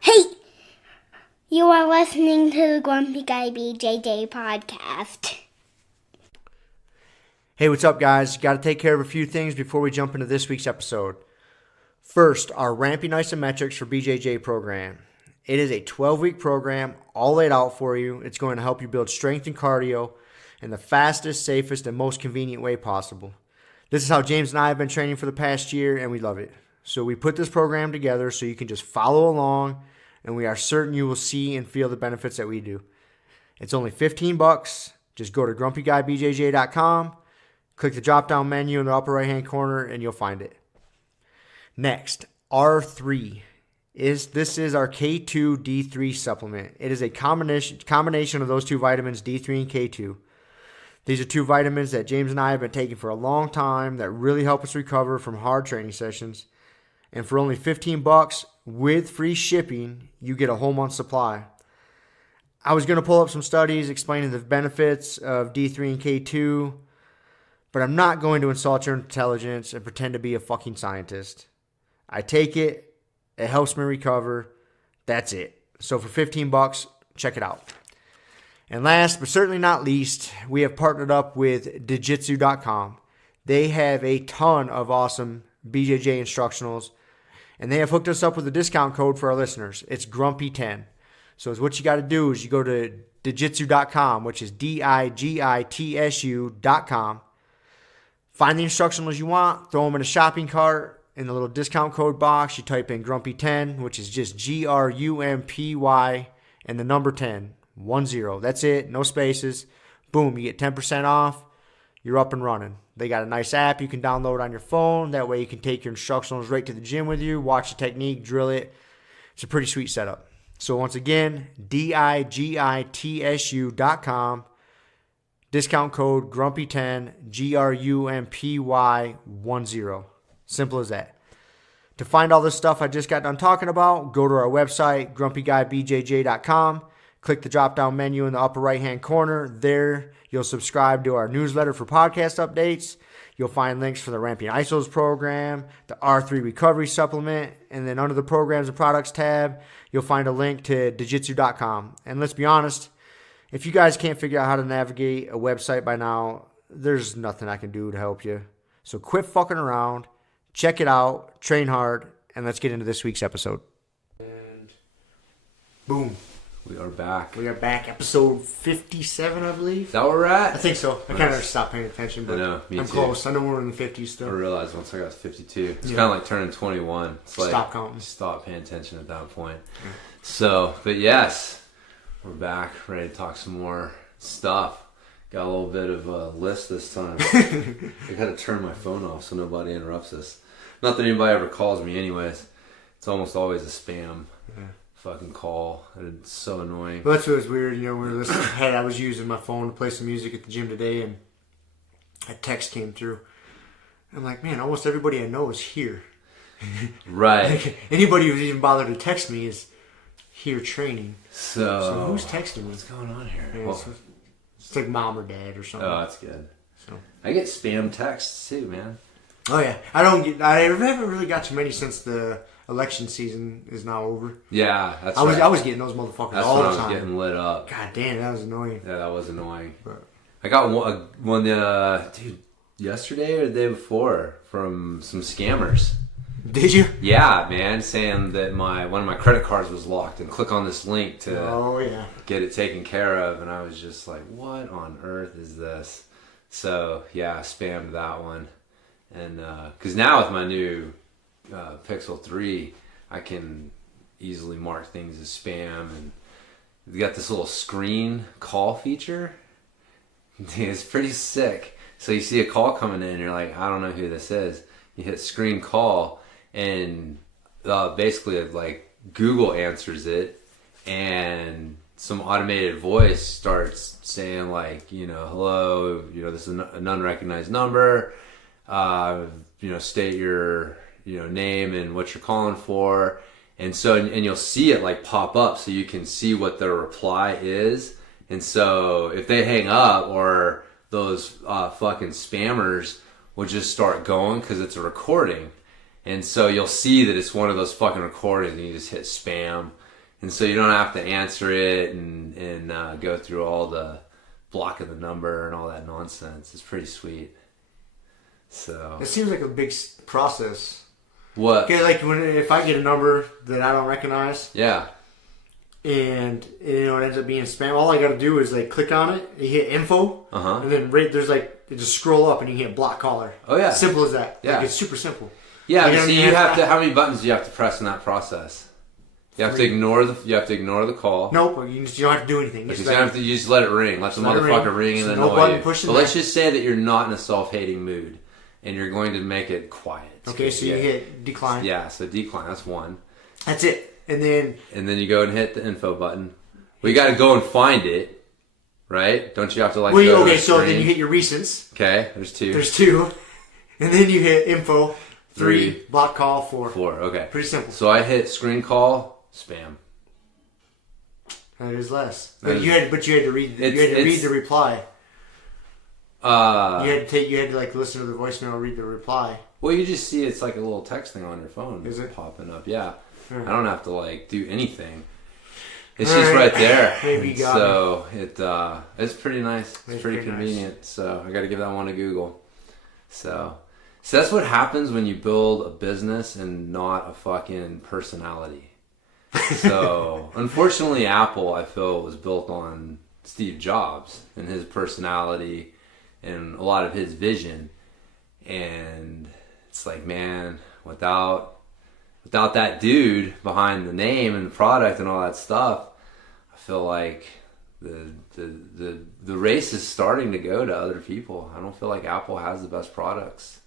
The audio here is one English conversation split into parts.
Hey! You are listening to the Grumpy Guy BJJ Podcast. Hey, what's up, guys? Got to take care of a few things before we jump into this week's episode. First, our Ramping Isometrics for BJJ program. It is a 12-week program, all laid out for you. It's going to help you build strength and cardio in the fastest, safest, and most convenient way possible. This is how James and I have been training for the past year, and we love it. So we put this program together so you can just follow along, and we are certain you will see and feel the benefits that we do. It's only $15. Just go to grumpyguybjj.com, click the drop-down menu in the upper right-hand corner, and you'll find it. Next, R3. This is our K2 D3 supplement. It is a combination of those two vitamins, D3 and K2. These are two vitamins that James and I have been taking for a long time that really help us recover from hard training sessions. And for only $15 with free shipping, you get a whole month supply. I was going to pull up some studies explaining the benefits of D3 and K2, but I'm not going to insult your intelligence and pretend to be a fucking scientist. I take it. It helps me recover. That's it. So for $15, check it out. And last but certainly not least, we have partnered up with Jiu-Jitsu.com. They have a ton of awesome BJJ instructionals, and they have hooked us up with a discount code for our listeners. It's Grumpy10. So what you got to do is you go to Jiu-Jitsu.com, which is DIGITSU.com. Find the instructionals you want, throw them in a shopping cart. In the little discount code box, you type in Grumpy10, which is just GRUMPY and the number 10, 10. That's it, no spaces. Boom, you get 10% off. You're up and running. They got a nice app you can download on your phone. That way you can take your instructionals right to the gym with you, watch the technique, drill it. It's a pretty sweet setup. So once again, DIGITSU.com. Discount code Grumpy10, GRUMPY10. Simple as that. To find all this stuff I just got done talking about, go to our website, grumpyguybjj.com. Click the drop-down menu in the upper right-hand corner. There, you'll subscribe to our newsletter for podcast updates. You'll find links for the Ramping Isos program, the R3 Recovery Supplement, and then under the Programs and Products tab, you'll find a link to Jiu-Jitsu.com. And let's be honest, if you guys can't figure out how to navigate a website by now, there's nothing I can do to help you. So quit fucking around, check it out, train hard, and let's get into this week's episode. And boom. We are back. We are back, episode 57, I believe. Is that where we're at? I think so. I kind of stopped paying attention, but I'm too. Close. I know we're in the 50s still. I realized once I got to 52. It's kind of like turning 21. It's like stop counting. Stop paying attention at that point. Yeah. So, but yes, we're back, ready to talk some more stuff. Got a little bit of a list this time. I got to turn my phone off so nobody interrupts us. Not that anybody ever calls me anyways. It's almost always a spam. Yeah. Fucking call. It's so annoying. Well, that's what was weird. You know, we were listening. I was using my phone to play some music at the gym today, and a text came through. I'm like, man, almost everybody I know is here. Right. Like, anybody who's even bothered to text me is here training. So who's texting me? What's going on here? Yeah, well, it's like mom or dad or something. Oh, that's good. So I get spam texts too, man. Oh yeah, I haven't really got too many since the election season is now over. Yeah, I was getting those motherfuckers all the time. I was getting lit up. God damn, that was annoying. Yeah, that was annoying. But I got one dude, yesterday or the day before from some scammers. Did you? Yeah, man, saying that one of my credit cards was locked and click on this link to get it taken care of, and I was just like, what on earth is this? So yeah, I spammed that one, and because now with my new Pixel 3, I can easily mark things as spam, and we got this little screen call feature. It's pretty sick. So you see a call coming in, and you're like, I don't know who this is. You hit screen call, and basically like Google answers it, and some automated voice starts saying like, hello, this is an unrecognized number, state your name and what you're calling for, and so and you'll see it like pop up so you can see what their reply is. And so if they hang up, or those fucking spammers will just start going because it's a recording, And so you'll see that it's one of those fucking recordings and you just hit spam. And so you don't have to answer it and go through all the blocking the number and all that nonsense. It's pretty sweet. So it seems like a big process. What? Okay, like if I get a number that I don't recognize. Yeah. And it ends up being spam. All I got to do is like click on it. You hit info, and then there's like you just scroll up and you hit block caller. Oh yeah, simple as that. Yeah, like, it's super simple. Yeah, like, so you have to. How many buttons do you have to press in that process? You have to ignore the. You have to ignore the call. Nope, you don't have to do anything. You just let it ring. Let the motherfucker ring and annoy you. But let's just say that you're not in a self-hating mood, and you're going to make it quiet. Okay, so you hit decline. Yeah, so decline. That's one. That's it, and then you go and hit the info button. Well, you got to go and find it, right? Don't you have to so then you hit your recents. Okay, there's two, and then you hit info. 3, block call, 4. 4, okay. Pretty simple. So I hit screen call, spam. That is less. But you had to read the reply. You had to like listen to the voicemail, read the reply. Well, you just see it's like a little text thing on your phone. Is it popping up? Yeah. Right. I don't have to like do anything. It's just right there. Maybe you got it's pretty nice. It's pretty convenient. Nice. So I got to give that one to Google. So that's what happens when you build a business and not a fucking personality. So unfortunately, Apple, I feel, was built on Steve Jobs and his personality and a lot of his vision. And it's like, man, without that dude behind the name and the product and all that stuff, I feel like the race is starting to go to other people. I don't feel like Apple has the best products,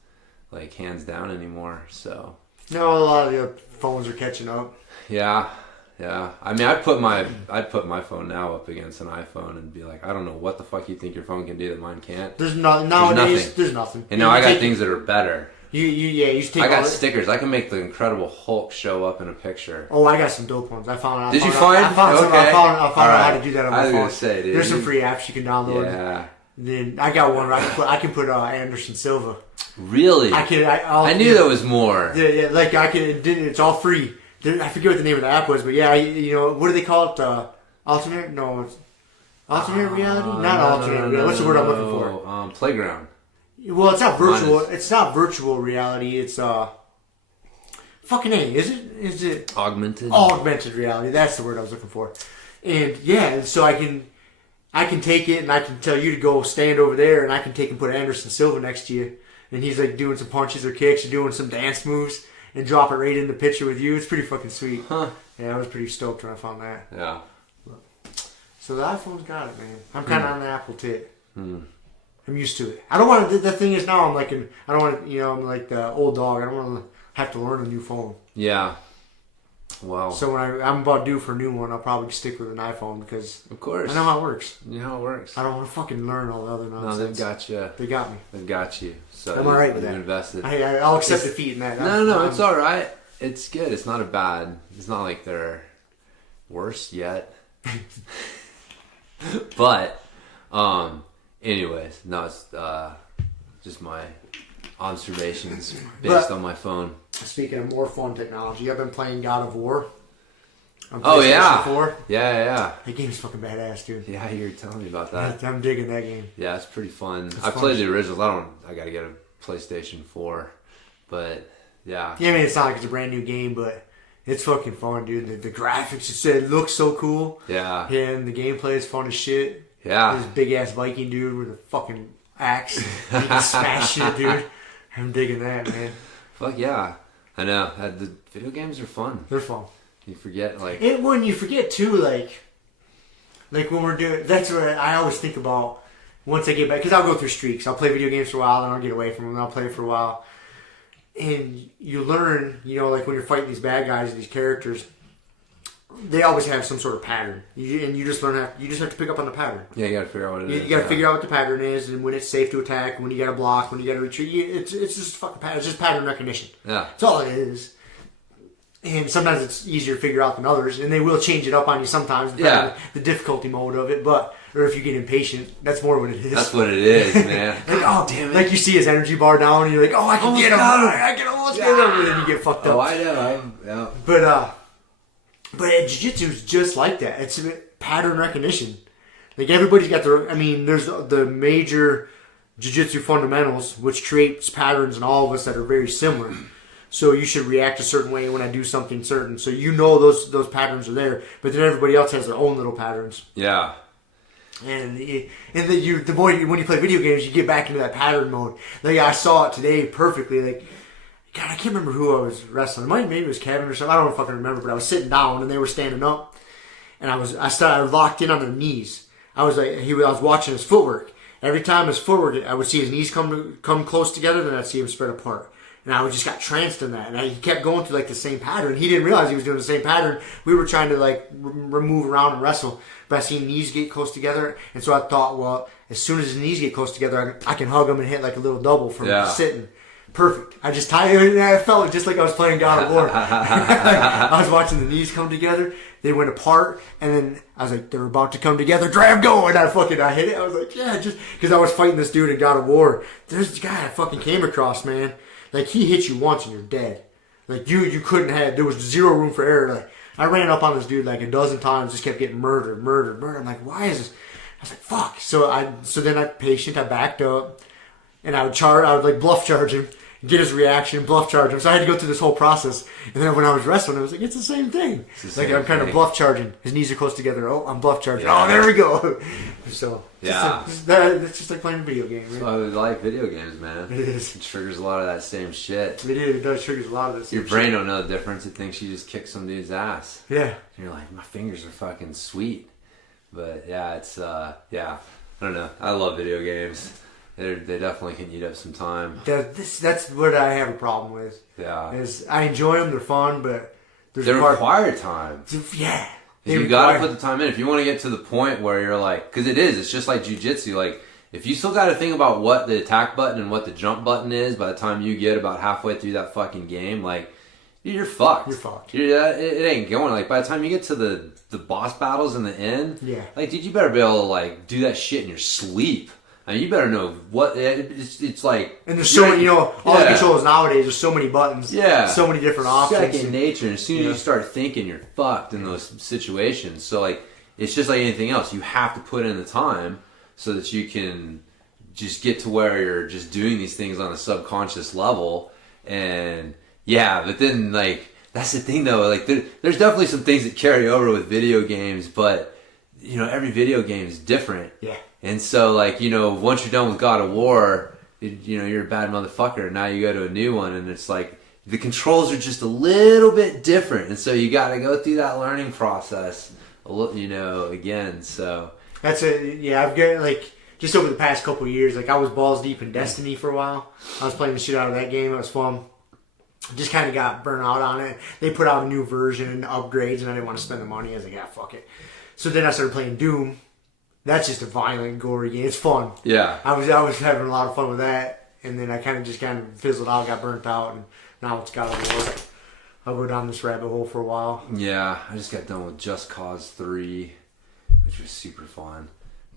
like hands down anymore. So no, a lot of the phones are catching up. Yeah. I mean, I'd put my phone now up against an iPhone and be like, I don't know what the fuck you think your phone can do that mine can't. There's nowadays. There's nothing. And now I got things that are better. You take. I got stickers. I can make the Incredible Hulk show up in a picture. Oh, I got some dope ones. I found out. Did you find? I found out how to do that on my phone. I was gonna say, dude. There's some free apps you can download. Yeah. Then I got one where I can put Anderson Silva. Really? I knew there was more. Yeah. Like I can. It's all free. I forget what the name of the app was, but yeah, what do they call it? Alternate? No, alternate reality? Not alternate reality. What's the word I'm looking for? Playground. Well, it's not virtual. It's not virtual reality. It's fucking A. Is it augmented? Augmented reality. That's the word I was looking for. And yeah, so I can take it and I can tell you to go stand over there, and I can take and put Anderson Silva next to you, and he's like doing some punches or kicks or doing some dance moves, and drop it right in the picture with you. It's pretty fucking sweet. Huh. Yeah, I was pretty stoked when I found that. Yeah. So the iPhone's got it, man. I'm kind of on the Apple tit. I'm used to it. I don't want to. The thing is now I'm like I don't want to. I'm like the old dog. I don't want to have to learn a new phone. Yeah. Wow. So when I'm about due for a new one, I'll probably stick with an iPhone because of course I know how it works. You know how it works. I don't want to fucking learn all the other nonsense. No, they've got you. They got me. They've got you. So I'm alright with that. Invested. I'll accept defeat in that. No, it's all right. It's good. It's not It's not like they're worse yet. But, anyways, no, it's just my observations based on my phone. Speaking of more fun technology, I've been playing God of War. Oh yeah, 4. Yeah. That game's fucking badass, dude. Yeah, you were telling me about that. I'm digging that game. Yeah, it's pretty fun. I played the originals. I got to get a PlayStation 4, but yeah. Yeah, I mean, it's not like it's a brand new game, but it's fucking fun, dude. The graphics, it looks so cool. Yeah. And the gameplay is fun as shit. Yeah. This big ass Viking dude with a fucking axe. He can smash shit, dude. I'm digging that, man. Fuck yeah. I know. The video games are fun. They're fun. You forget, like... When you forget, too, like when we're doing... That's what I always think about once I get back. Because I'll go through streaks. I'll play video games for a while, then I'll get away from them, and I'll play it for a while. And you learn, like when you're fighting these bad guys and these characters, they always have some sort of pattern. You just have to pick up on the pattern. Yeah, you got to figure out what it is. You got to figure out what the pattern is, and when it's safe to attack, when you got to block, when you got to retreat. It's just fucking pattern. It's just pattern recognition. Yeah. That's all it is. And sometimes it's easier to figure out than others, and they will change it up on you sometimes, depending on the difficulty mode of it. But or if you get impatient, that's more what it is. That's what it is, man. Like, oh damn it! Like you see his energy bar down, and you're like, oh, I can get him. I can almost get him, and then you get fucked up. Oh, I know. Yeah. But jiu-jitsu is just like that. It's pattern recognition. Like everybody's got their. I mean, there's the major jiu-jitsu fundamentals, which creates patterns in all of us that are very similar. So you should react a certain way when I do something certain. So you know those patterns are there, but then everybody else has their own little patterns. Yeah. And the more when you play video games, you get back into that pattern mode. Like I saw it today perfectly. Like, God, I can't remember who I was wrestling. Maybe it was Kevin or something. I don't fucking remember. But I was sitting down and they were standing up, and I was locked in on their knees. I was watching his footwork. Every time his footwork, I would see his knees come close together, then I'd see him spread apart. And I just got tranced in that. And he kept going through like the same pattern. He didn't realize he was doing the same pattern. We were trying to like move around and wrestle. But I seen knees get close together. And so I thought, well, as soon as his knees get close together, I can hug him and hit like a little double from sitting. Perfect. I just tied it, and I felt just like I was playing God of War. I was watching the knees come together. They went apart, and then I was like, they're about to come together. Grab, go! And I hit it. I was like, yeah, just because I was fighting this dude in God of War. There's this guy I fucking came across, man. Like, he hit you once and you're dead. Like, you couldn't have, there was zero room for error. Like, I ran up on this dude like a dozen times, just kept getting murdered. I'm like, why is this? I was like, fuck. So then I backed up, and I would like bluff charge him, get his reaction, bluff charge him. So I had to go through this whole process. And then when I was wrestling, I was like, it's the same thing. I'm kind of bluff charging. His knees are close together. Oh, I'm bluff charging. Yeah. Oh, there we go. So it's just like playing a video game. Right? So I like video games, man. It is. It triggers a lot of that same shit. It does triggers a lot of this. Your brain don't know the difference. It thinks you just kicked some dude's ass. Yeah. And you're like, my fingers are fucking sweet. But yeah, it's I don't know. I love video games. They definitely can eat up some time. That's what I have a problem with. Yeah. Is I enjoy them. They're fun, but they require time. Yeah. You got to put the time in if you want to get to the point where you're like, because it's just like jiu-jitsu. Like, if you still got to think about what the attack button and what the jump button is by the time you get about halfway through that fucking game, like, you're fucked. You're fucked. It ain't going. Like, by the time you get to the boss battles in the end, like, dude, you better be able to, like, do that shit in your sleep. I mean, you better know what it's like. And there's so many, all the controls nowadays, there's so many buttons. Yeah. So many different options. Second nature. And as soon as you start thinking, you're fucked in those situations. So, like, it's just like anything else. You have to put in the time so that you can just get to where you're just doing these things on a subconscious level. And, but then, like, that's the thing, though. Like, there's definitely some things that carry over with video games, but, every video game is different. Yeah. And so, like, once you're done with God of War, you're a bad motherfucker. Now you go to a new one, and it's like the controls are just a little bit different. And so you got to go through that learning process, again. So that's it. Yeah, I've got, like, just over the past couple of years, like, I was balls deep in Destiny for a while. I was playing the shit out of that game. It was fun. Just kind of got burnt out on it. They put out a new version and upgrades, and I didn't want to spend the money. I was like, fuck it. So then I started playing Doom. That's just a violent, gory game. It's fun. Yeah. I was having a lot of fun with that, and then I kind of fizzled out, got burnt out, and now it's got to work. I'll go down this rabbit hole for a while. Yeah, I just got done with Just Cause 3, which was super fun.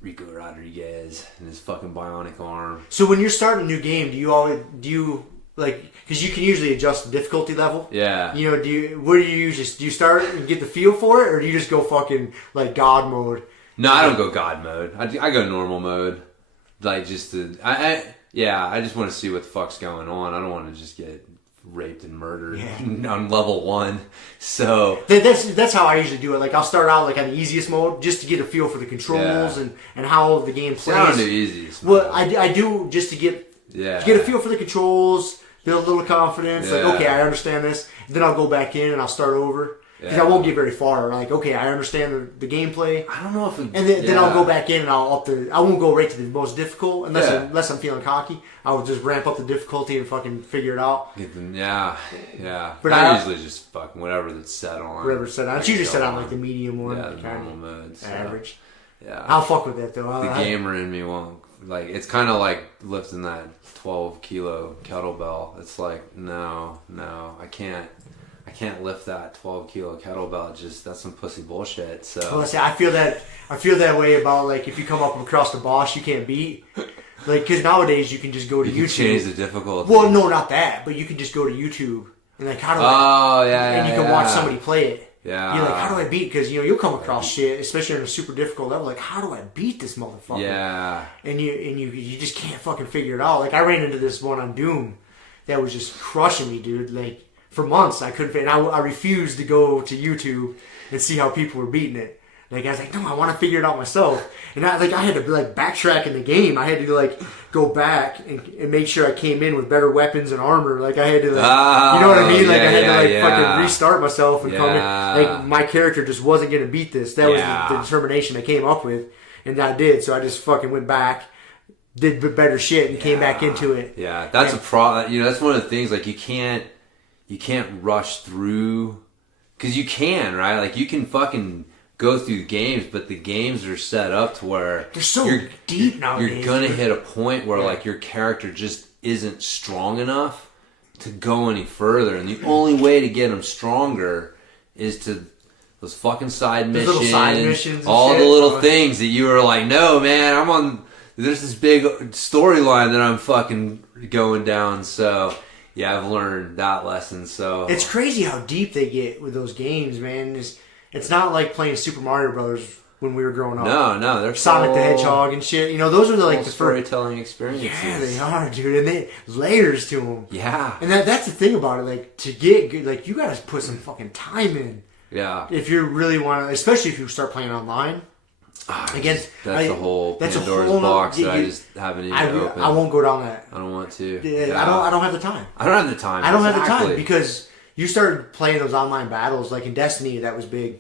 Rico Rodriguez and his fucking bionic arm. So when you're starting a new game, do you like, because you can usually adjust the difficulty level? Yeah. What do you use? Do you start and get the feel for it, or do you just go fucking like God mode? No, I don't go God mode. I go normal mode. Like, just I just want to see what the fuck's going on. I don't want to just get raped and murdered on level 1. So that's how I usually do it. Like, I'll start out like on the easiest mode just to get a feel for the controls and how the game plays. I don't do easiest mode. Well, I do just to get a feel for the controls, build a little confidence. Yeah. Like, okay, I understand this. Then I'll go back in and I'll start over. Because I won't get very far. Like, okay, I understand the gameplay. I don't know if... then I'll go back in and I'll up the... I won't go right to the most difficult unless I'm feeling cocky. I will just ramp up the difficulty and fucking figure it out. But I usually just fucking whatever that's set on. Whatever's set on. It's usually set on like the medium one. Yeah, the normal mode. So. Average. Yeah. I'll fuck with that though. The gamer in me won't... Like, it's kind of like lifting that 12 kilo kettlebell. It's like, no, I can't. I can't lift that 12 kilo kettlebell. Just that's some pussy bullshit. So well, see, I feel that way about like if you come up across the boss you can't beat. Like, because nowadays you can just go to YouTube. Change the difficulty. Well, no, not that, but you can just go to YouTube and like how do and you can watch somebody play it. Yeah. You're like, how do I beat? Because you'll come across shit, especially on a super difficult level. Like, how do I beat this motherfucker? Yeah. And you just can't fucking figure it out. Like, I ran into this one on Doom that was just crushing me, dude. Like, for months I couldn't. And I refused to go to YouTube and see how people were beating it. Like, I was like, no, I want to figure it out myself. And I had to like backtrack in the game. I had to like go back and make sure I came in with better weapons and armor. Like I had to, like, you know what I mean? Like I had to fucking restart myself and come in. Like my character just wasn't gonna beat this. That was the determination I came up with, and I did. So I just fucking went back, did better shit, and came back into it. Yeah, that's a problem. You know, that's one of the things. Like you can't rush through because you can, right? Like you can fucking go through the games, but the games are set up to where they're so deep nowadays. You're gonna hit a point where like your character just isn't strong enough to go any further, and the only way to get them stronger is to those fucking side missions, all the little things that you were like, no man, I'm on. There's this big storyline that I'm fucking going down. So yeah, I've learned that lesson. So it's crazy how deep they get with those games, man. It's not like playing Super Mario Brothers when we were growing up. No, they're Sonic the Hedgehog and shit. You know, those are the storytelling experiences. Yeah, they are, dude, and they layers to them. Yeah, and that's the thing about it. Like to get good, like you gotta put some fucking time in. Yeah, if you really want to, especially if you start playing online. That's a whole Pandora's box that I just haven't even opened. I won't go down that. I don't want to. Yeah. I don't have the time. I don't have the time. I don't have the time because you started playing those online battles like in Destiny. That was big.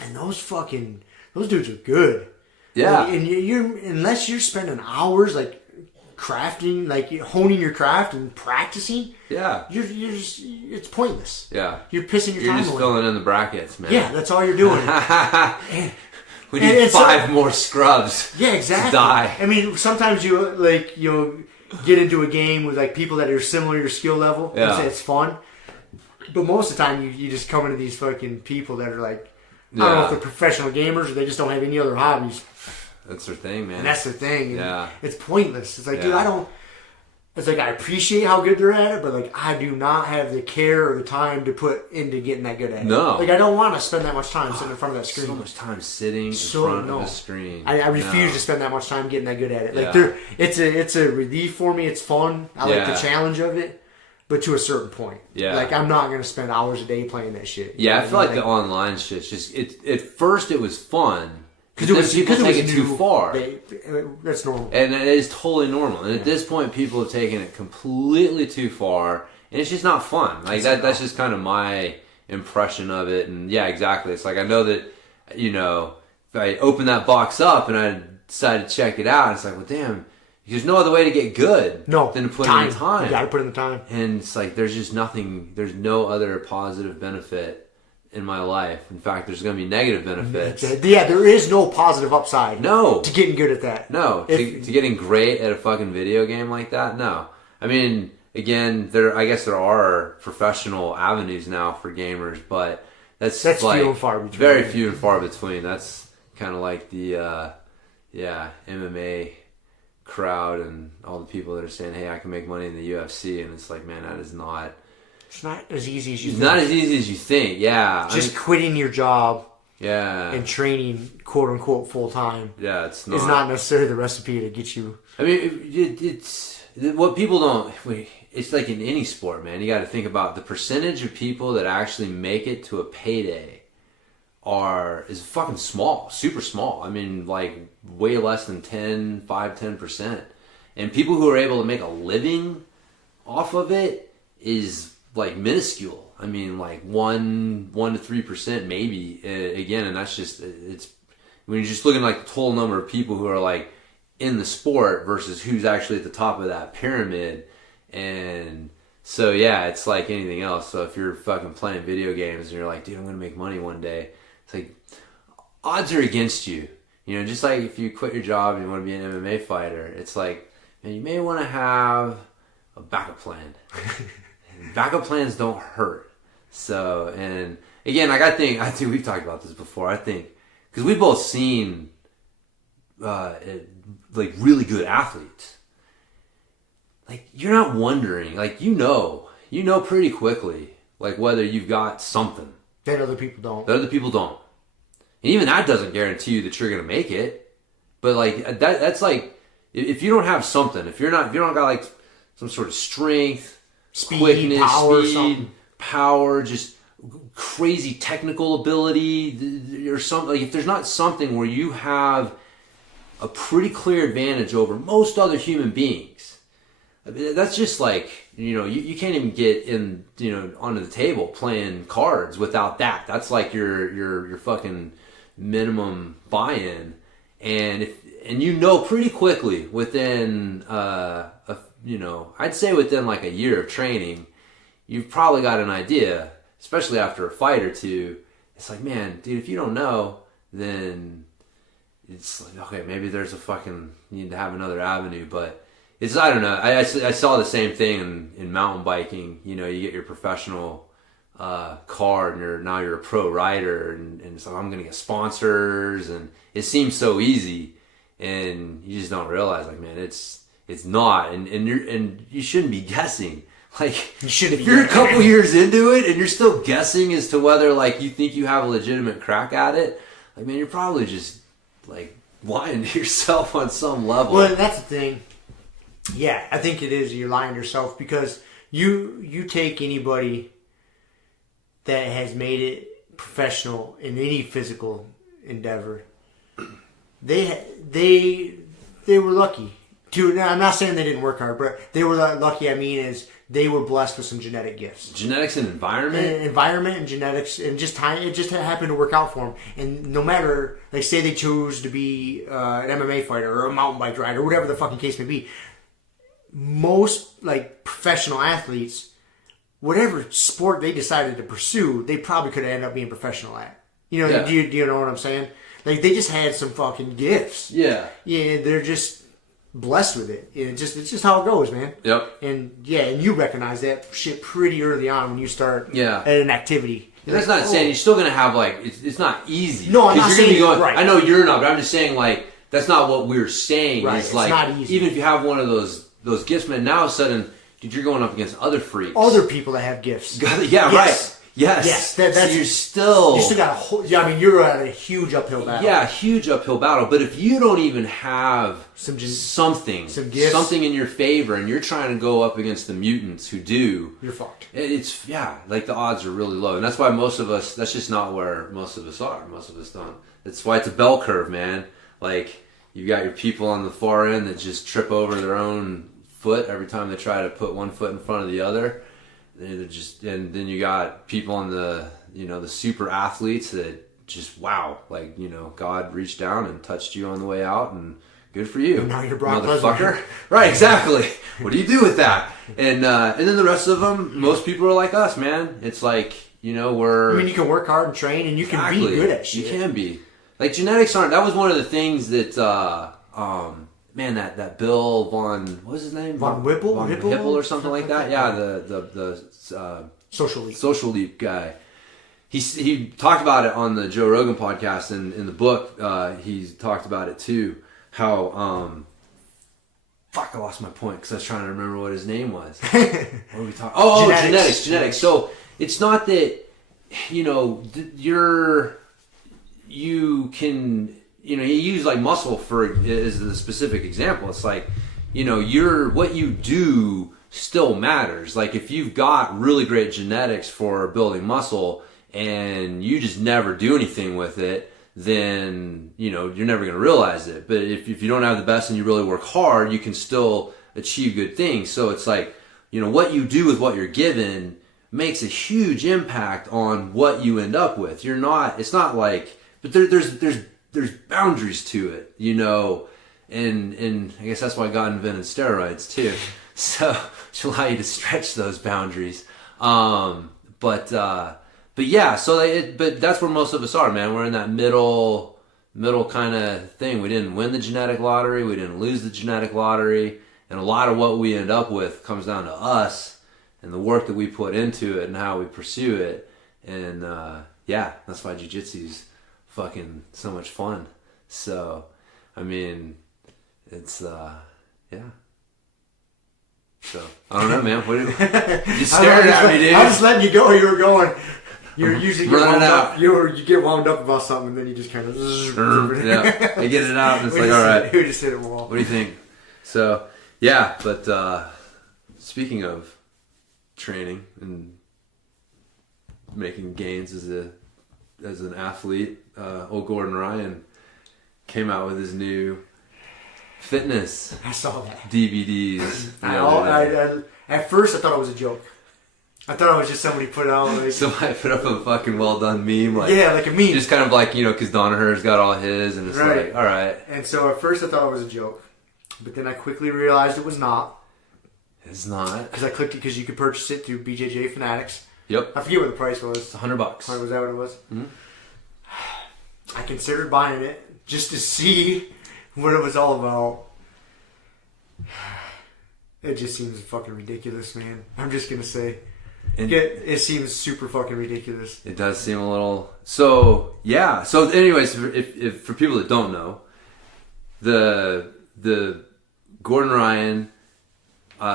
And those dudes are good. Yeah. And unless you're spending hours like crafting, like honing your craft and practicing. Yeah. You're just, it's pointless. Yeah. You're pissing your time away. You're just filling in the brackets, man. Yeah, that's all you're doing. We need 5 more scrubs. Yeah, exactly. To die. I mean, sometimes you'll get into a game with like people that are similar to your skill level. Yeah. It's fun. But most of the time you just come into these fucking people that are like, I don't know if they're professional gamers or they just don't have any other hobbies. That's their thing, man. And that's their thing. Yeah. It's pointless. It's like, dude, it's like I appreciate how good they're at it, but like I do not have the care or the time to put into getting that good at it. No. Like I don't want to spend that much time sitting in front of that screen. So much time sitting in front of a screen. I refuse to spend that much time getting that good at it. Like it's a relief for me. It's fun. I like the challenge of it. But to a certain point. Yeah. Like, I'm not going to spend hours a day playing that shit. Yeah, I feel like the online shit's just... at first, it was fun. Because people take it too far. That's normal. And it is totally normal. And at this point, people have taken it completely too far. And it's just not fun. Like, that's just kind of my impression of it. And yeah, exactly. It's like, I know that, you know, if I open that box up and I decide to check it out, it's like, well, damn... There's no other way to get good than to put in the time. You gotta put in the time. And it's like, there's just nothing, there's no other positive benefit in my life. In fact, there's going to be negative benefits. Yeah, there is no positive upside. No. To getting good at that. No. To getting great at a fucking video game like that? No. I mean, again, I guess there are professional avenues now for gamers, but that's like few and far between. Very few and far between. That's kind of like the, MMA crowd and all the people that are saying, hey, I can make money in the UFC, and it's like, man, that is not... It's not as easy as you think. It's not as easy as you think, yeah. Just quitting your job and training, quote-unquote, full-time it's not necessarily the recipe to get you... I mean, it's... What people don't... It's like in any sport, man. You got to think about the percentage of people that actually make it to a payday is fucking small, super small. I mean, like way less than 10%. And people who are able to make a living off of it is like minuscule. I mean, like 1 to 3% maybe. Again, and that's just it's when you're just looking like the total number of people who are like in the sport versus who's actually at the top of that pyramid. And so yeah, it's like anything else. So if you're fucking playing video games and you're like, dude, I'm gonna make money one day. It's like, odds are against you. You know, just like if you quit your job and you want to be an MMA fighter, it's like, man, you may want to have a backup plan. Backup plans don't hurt. So, and again, like I think we've talked about this before. I think because we've both seen like really good athletes. Like you're not wondering, like you know pretty quickly, like whether you've got something that other people don't. And even that doesn't guarantee you that you're gonna make it. But like that's like if you don't have something, if you don't got like some sort of strength, speed, quickness, power, just crazy technical ability or something. Like if there's not something where you have a pretty clear advantage over most other human beings, I mean, that's just like, you can't even get in, onto the table playing cards without that. That's like your fucking minimum buy-in. And pretty quickly within, I'd say within like a year of training, you've probably got an idea, especially after a fight or two. It's like, man, dude, if you don't know, then it's like, okay, maybe there's you need to have another avenue. But it's, I don't know. I saw the same thing in mountain biking. You get your professional card, and now you're a pro rider, and it's like, I'm going to get sponsors, and it seems so easy, and you just don't realize, like, man, it's not, and you shouldn't be guessing. Like, if you're a couple years into it and you're still guessing as to whether, like, you think you have a legitimate crack at it, like, man, you're probably just, like, lying to yourself on some level. Well, that's the thing. Yeah, I think it is. You're lying to yourself, because you take anybody that has made it professional in any physical endeavor, they were lucky. I'm not saying they didn't work hard, but they were lucky. I mean, is they were blessed with some genetic gifts. Genetics and environment? Environment and genetics, and just time. It just happened to work out for them. And no matter, like, say they chose to be an MMA fighter or a mountain bike rider, or whatever the fucking case may be, most, like, professional athletes, whatever sport they decided to pursue, they probably could have ended up being professional at. Do you know what I'm saying? Like, they just had some fucking gifts. Yeah. Yeah, they're just blessed with it. It's just how it goes, man. Yep. And you recognize that shit pretty early on when you start at an activity. And that's not saying you're still gonna have, like, it's not easy. No, I'm not saying you're gonna be going, right. I know you're not, but I'm just saying, like, that's not what we're saying. Right. It's like, not easy. even if you have one of those gifts, man, now all of a sudden, dude, you're going up against other freaks. Other people that have gifts. Yeah, yes. Right. Yes. That's, so you still got a whole. Yeah, I mean, you're at a huge uphill battle. Yeah, huge uphill battle. But if you don't even have some gifts, something in your favor, and you're trying to go up against the mutants who do, you're fucked. It's like the odds are really low, and that's why most of us. That's just not where most of us are. Most of us don't. That's why it's a bell curve, man. Like, you got your people on the far end that just trip over their own foot every time they try to put one foot in front of the other. And then you got people on the super athletes that just, wow, like, God reached down and touched you on the way out, and good for you. And now you're Brock motherfucker. Right, exactly. What do you do with that? And then the rest of them, most people are like us, man. It's like, we're. I mean, you can work hard and train, and you can be good at shit. You can be. Like, genetics aren't. That was one of the things that. Man, that Bill Von, what was his name? Von Whipple? Von Hippel or something like that. Yeah, the Social Leap guy. He talked about it on the Joe Rogan podcast, and in the book he talked about it too. How I lost my point because I was trying to remember what his name was. What were we talking? Oh, genetics. So it's not that you can. You use like muscle as a specific example. It's like, what you do still matters. Like, if you've got really great genetics for building muscle and you just never do anything with it, then, you're never going to realize it. But if you don't have the best and you really work hard, you can still achieve good things. So it's like, what you do with what you're given makes a huge impact on what you end up with. It's not like, but there's boundaries to it, and I guess that's why God invented steroids too, so to allow you to stretch those boundaries. But yeah, but that's where most of us are, man. We're in that middle kind of thing. We didn't win the genetic lottery, we didn't lose the genetic lottery, and a lot of what we end up with comes down to us and the work that we put into it and how we pursue it. And yeah, that's why jiu-jitsu's fucking so much fun. So, I mean, it's yeah. So I don't know, man. What you staring at me, dude? I was letting you go. You were going. You're usually get wound out. up. You get wound up about something, and then you just kind of. Yeah, I get it out, and it's like, all right. We just hit a wall. What do you think? So yeah, but speaking of training and making gains as an athlete, old Gordon Ryan came out with his new fitness. I saw that. DVDs. At first, I thought it was a joke. I thought it was just somebody put it on. Like, somebody put up a fucking well done meme. Like, yeah, like a meme. Just kind of like, because Danaher's got all his, and it's like, all right. And so at first I thought it was a joke. But then I quickly realized it was not. It's not. Because I clicked it because you could purchase it through BJJ Fanatics. Yep. I forget what the price was. It's $100. Was that what it was? Mm-hmm. I considered buying it just to see what it was all about. It just seems fucking ridiculous, man. I'm just going to say. It seems super fucking ridiculous. It does seem a little... So, yeah. So, anyways, if for people that don't know, the Gordon Ryan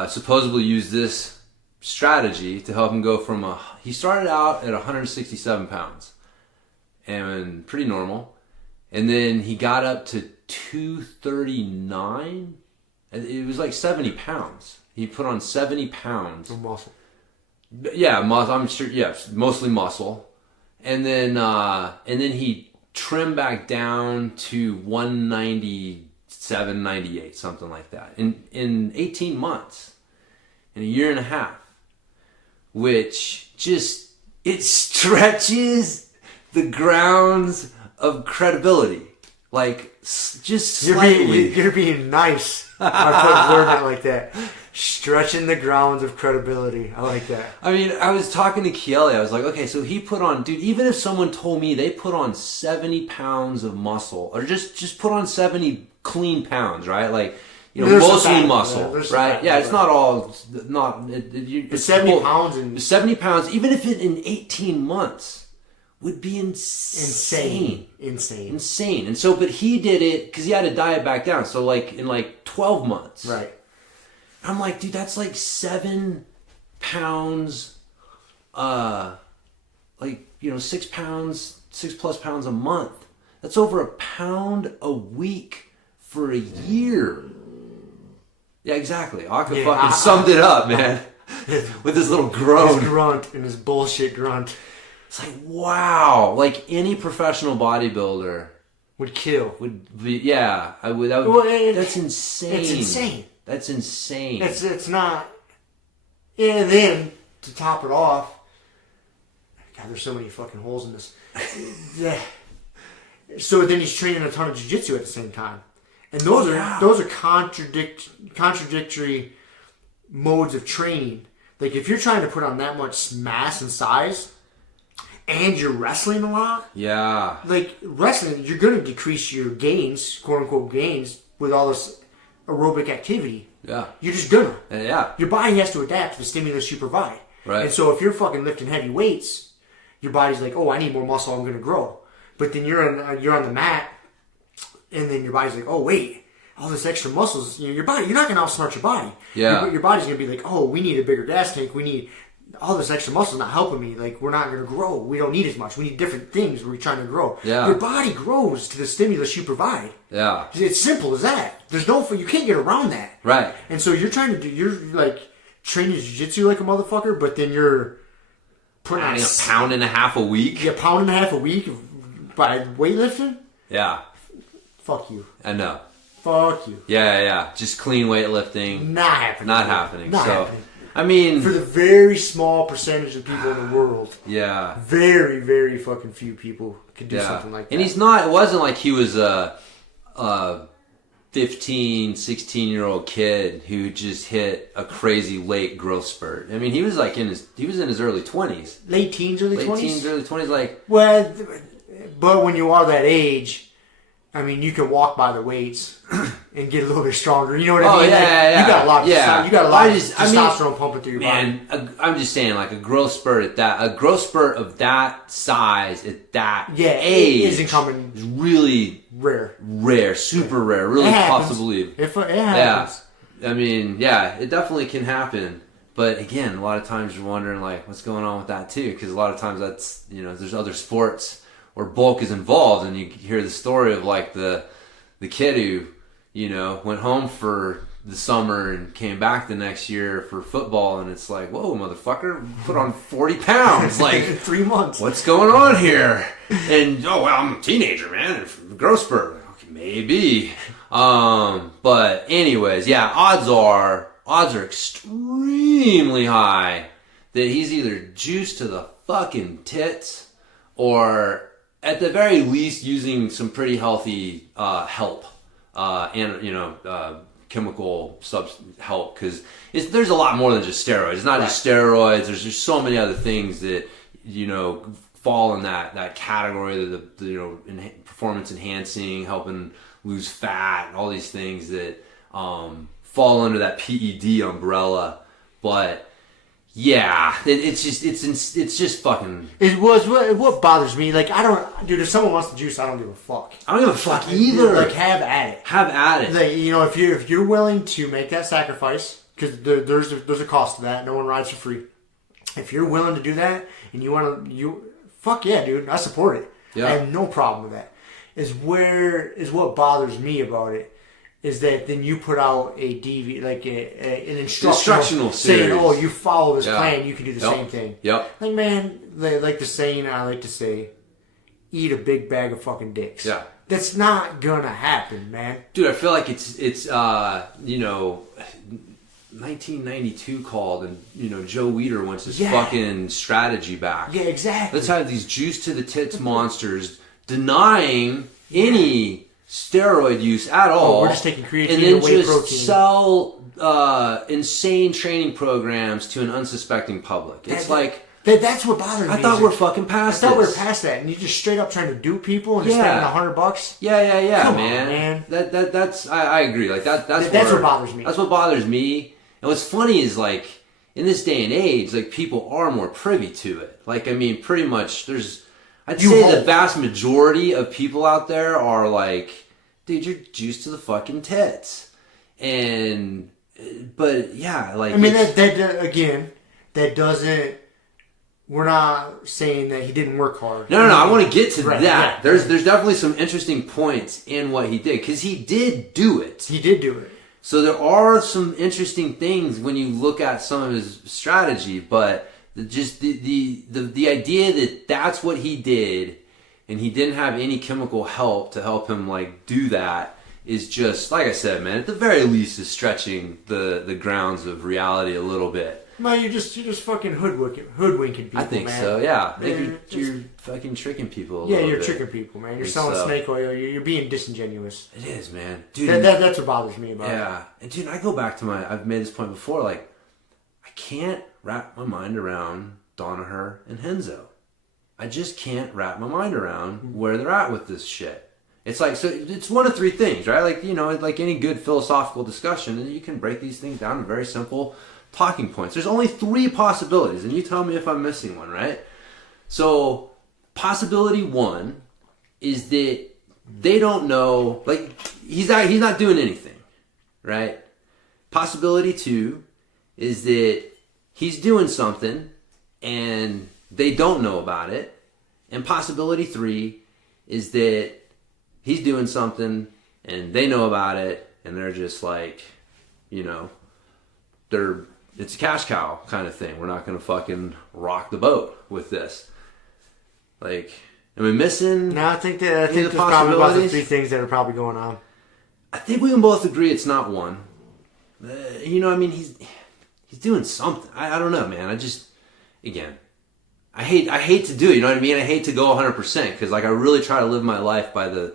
supposedly used this strategy to help him go from he started out at 167 pounds and pretty normal, and then he got up to 239, and it was like 70 pounds. He put on 70 pounds of muscle. Yeah, muscle. I'm sure. Yes, mostly muscle, and then he trimmed back down to 197, 98, something like that, in 18 months, in a year and a half, which just it stretches the grounds of credibility, like just slightly. You're being nice. I put word it like that. Stretching the grounds of credibility. I like that. I mean, I was talking to Kiele. I was like, okay, so he put on, dude, even if someone told me they put on 70 pounds of muscle, or just put on 70 clean pounds, right? Like, mostly muscle, right? Yeah, it's not all, it's 70 pounds and 70 pounds, even if it in 18 months would be insane. And so, but he did it because he had to diet back down. So like in like 12 months. Right. I'm like, dude, that's like 7 pounds, 6 pounds, 6+ pounds a month. That's over a pound a week for a year. Yeah, exactly. Aka fucking summed it up, man. With his little groan. His grunt and his bullshit grunt. It's like, wow. Like any professional bodybuilder would kill. Would be, yeah. That's insane. It's insane. That's insane. It's not. And then to top it off, God, there's so many fucking holes in this. Yeah. So then he's training a ton of jiu-jitsu at the same time, and those are contradictory modes of training. Like if you're trying to put on that much mass and size, and you're wrestling a lot, yeah. Like wrestling, you're going to decrease your gains, quote unquote gains, with all this aerobic activity. Yeah. You're just gonna. Yeah. Your body has to adapt to the stimulus you provide. Right. And so if you're fucking lifting heavy weights, your body's like, oh, I need more muscle, I'm gonna grow. But then you're on the mat, and then your body's like, oh wait, all this extra muscles, your body, you're not gonna outsmart your body. Yeah. Your body's gonna be like, oh, we need a bigger gas tank, we need all this extra muscle not helping me. Like, we're not gonna grow. We don't need as much. We need different things. We're trying to grow. Yeah. Your body grows to the stimulus you provide. Yeah. It's simple as that. You can't get around that. Right. And so you're like training jiu-jitsu like a motherfucker, but then you're putting on a pound and a half a week. Yeah, pound and a half a week by weightlifting. Yeah. Fuck you. I know. Fuck you. Yeah. Just clean weightlifting. Not happening. Not happening. Not happening. I mean, for the very small percentage of people in the world, yeah, very, very fucking few people can do something like that. And it wasn't like he was a 15, 16-year-old kid who just hit a crazy late growth spurt. I mean, he was in his early 20s. Late teens, early 20s? Late teens, early 20s, like... Well, but when you are that age, I mean, you can walk by the weights and get a little bit stronger. You know what I mean? Yeah. You got a lot. Yeah. You got a lot of testosterone pumping through your body. Man, I'm just saying, like a growth spurt of that size at that age isn't coming. Is really rare, super rare, really tough to believe. It happens. Yeah. I mean, yeah, it definitely can happen. But again, a lot of times you're wondering like, what's going on with that too? Because a lot of times that's there's other sports where bulk is involved, and you hear the story of like the kid who went home for the summer and came back the next year for football, and it's like, whoa, motherfucker, put on 40 pounds, like 3 months. What's going on here? And I'm a teenager, man, growth spurt. Okay, maybe. But anyways, yeah, odds are extremely high that he's either juiced to the fucking tits or at the very least using some pretty healthy help and chemical help, because there's a lot more than just steroids. It's not just steroids. There's just so many other things that fall in that category, the performance enhancing, helping lose fat, all these things that fall under that PED umbrella. But yeah, it's just fucking. It was what bothers me. Like, dude. If someone wants to juice, I don't give a fuck. I don't give a fuck either. Like, have at it. Like, if you're willing to make that sacrifice, because there's a cost to that. No one rides for free. If you're willing to do that and fuck yeah, dude. I support it. Yeah. I have no problem with that. Is what bothers me about it. Is that then you put out a an instructional series saying, you follow this plan, you can do the same thing. Yep. Like, man, like the saying I like to say, eat a big bag of fucking dicks. Yeah. That's not gonna happen, man. Dude, I feel like it's 1992 called, and Joe Weider wants his fucking strategy back. Yeah, exactly. Let's have these juice to the tits monsters denying any steroid use at all. We're just taking creatine and then whey just protein. Sell insane training programs to an unsuspecting public. It's that's what bothers me. I thought we're fucking past this. I thought we were past that, and you just straight up trying to dupe people and just spending $100. Yeah, Come man. On, man. That's I agree. Like that's what bothers me. That's what bothers me. And what's funny is, like, in this day and age, like, people are more privy to it. Like, I mean, pretty much I'd say the vast majority of people out there are like, dude, you're juiced to the fucking tits. But yeah, like, I mean, that doesn't. We're not saying that he didn't work hard. No. I want to get to that. Yeah. There's definitely some interesting points in what he did, because he did do it. He did do it. So there are some interesting things when you look at some of his strategy, but just the idea that that's what he did, and he didn't have any chemical help to help him like do that, is just, like I said, man, at the very least is stretching the grounds of reality a little bit. No, you're just fucking hoodwinking people, I think man. so, yeah. Man, you're fucking tricking people a little bit. Yeah, you're tricking people, man. You're selling snake oil. You're being disingenuous. It is, man. Dude, that's what bothers me about it. Yeah. And dude, I go back to I've made this point before, like, I can't wrap my mind around Danaher and Henzo. I just can't wrap my mind around where they're at with this shit. It's like, so it's one of three things, right? Like, like any good philosophical discussion, and you can break these things down in very simple talking points. There's only three possibilities, and you tell me if I'm missing one, right? So, possibility one is that they don't know, like, he's not doing anything, right? Possibility two is that he's doing something and they don't know about it. And possibility three is that he's doing something and they know about it and they're just like, it's a cash cow kind of thing. We're not going to fucking rock the boat with this. Like, am I missing? No, I think there's probably about the three things that are probably going on. I think we can both agree it's not one. I mean, he's doing something. I don't know, man. I hate to do it. You know what I mean? I hate to go 100% because, like, I really try to live my life by the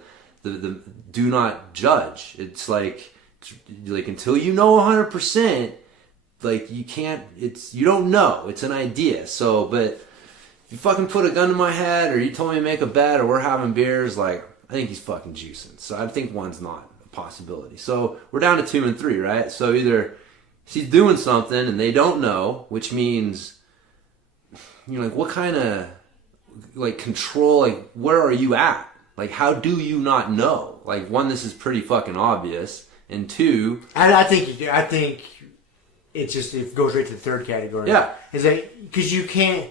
do not judge. It's like until you know 100%. Like, you can't, you don't know. It's an idea. So, but if you fucking put a gun to my head or you told me to make a bet or we're having beers, like, I think he's fucking juicing. So I think 1's not a possibility. So we're down to 2 and 3, right? So either he's doing something and they don't know, which means, like, what kind of, like, control, like, where are you at? Like, how do you not know? Like, 1, this is pretty fucking obvious. And 2... I think it goes right to the third category. Yeah. Is that, because you can't,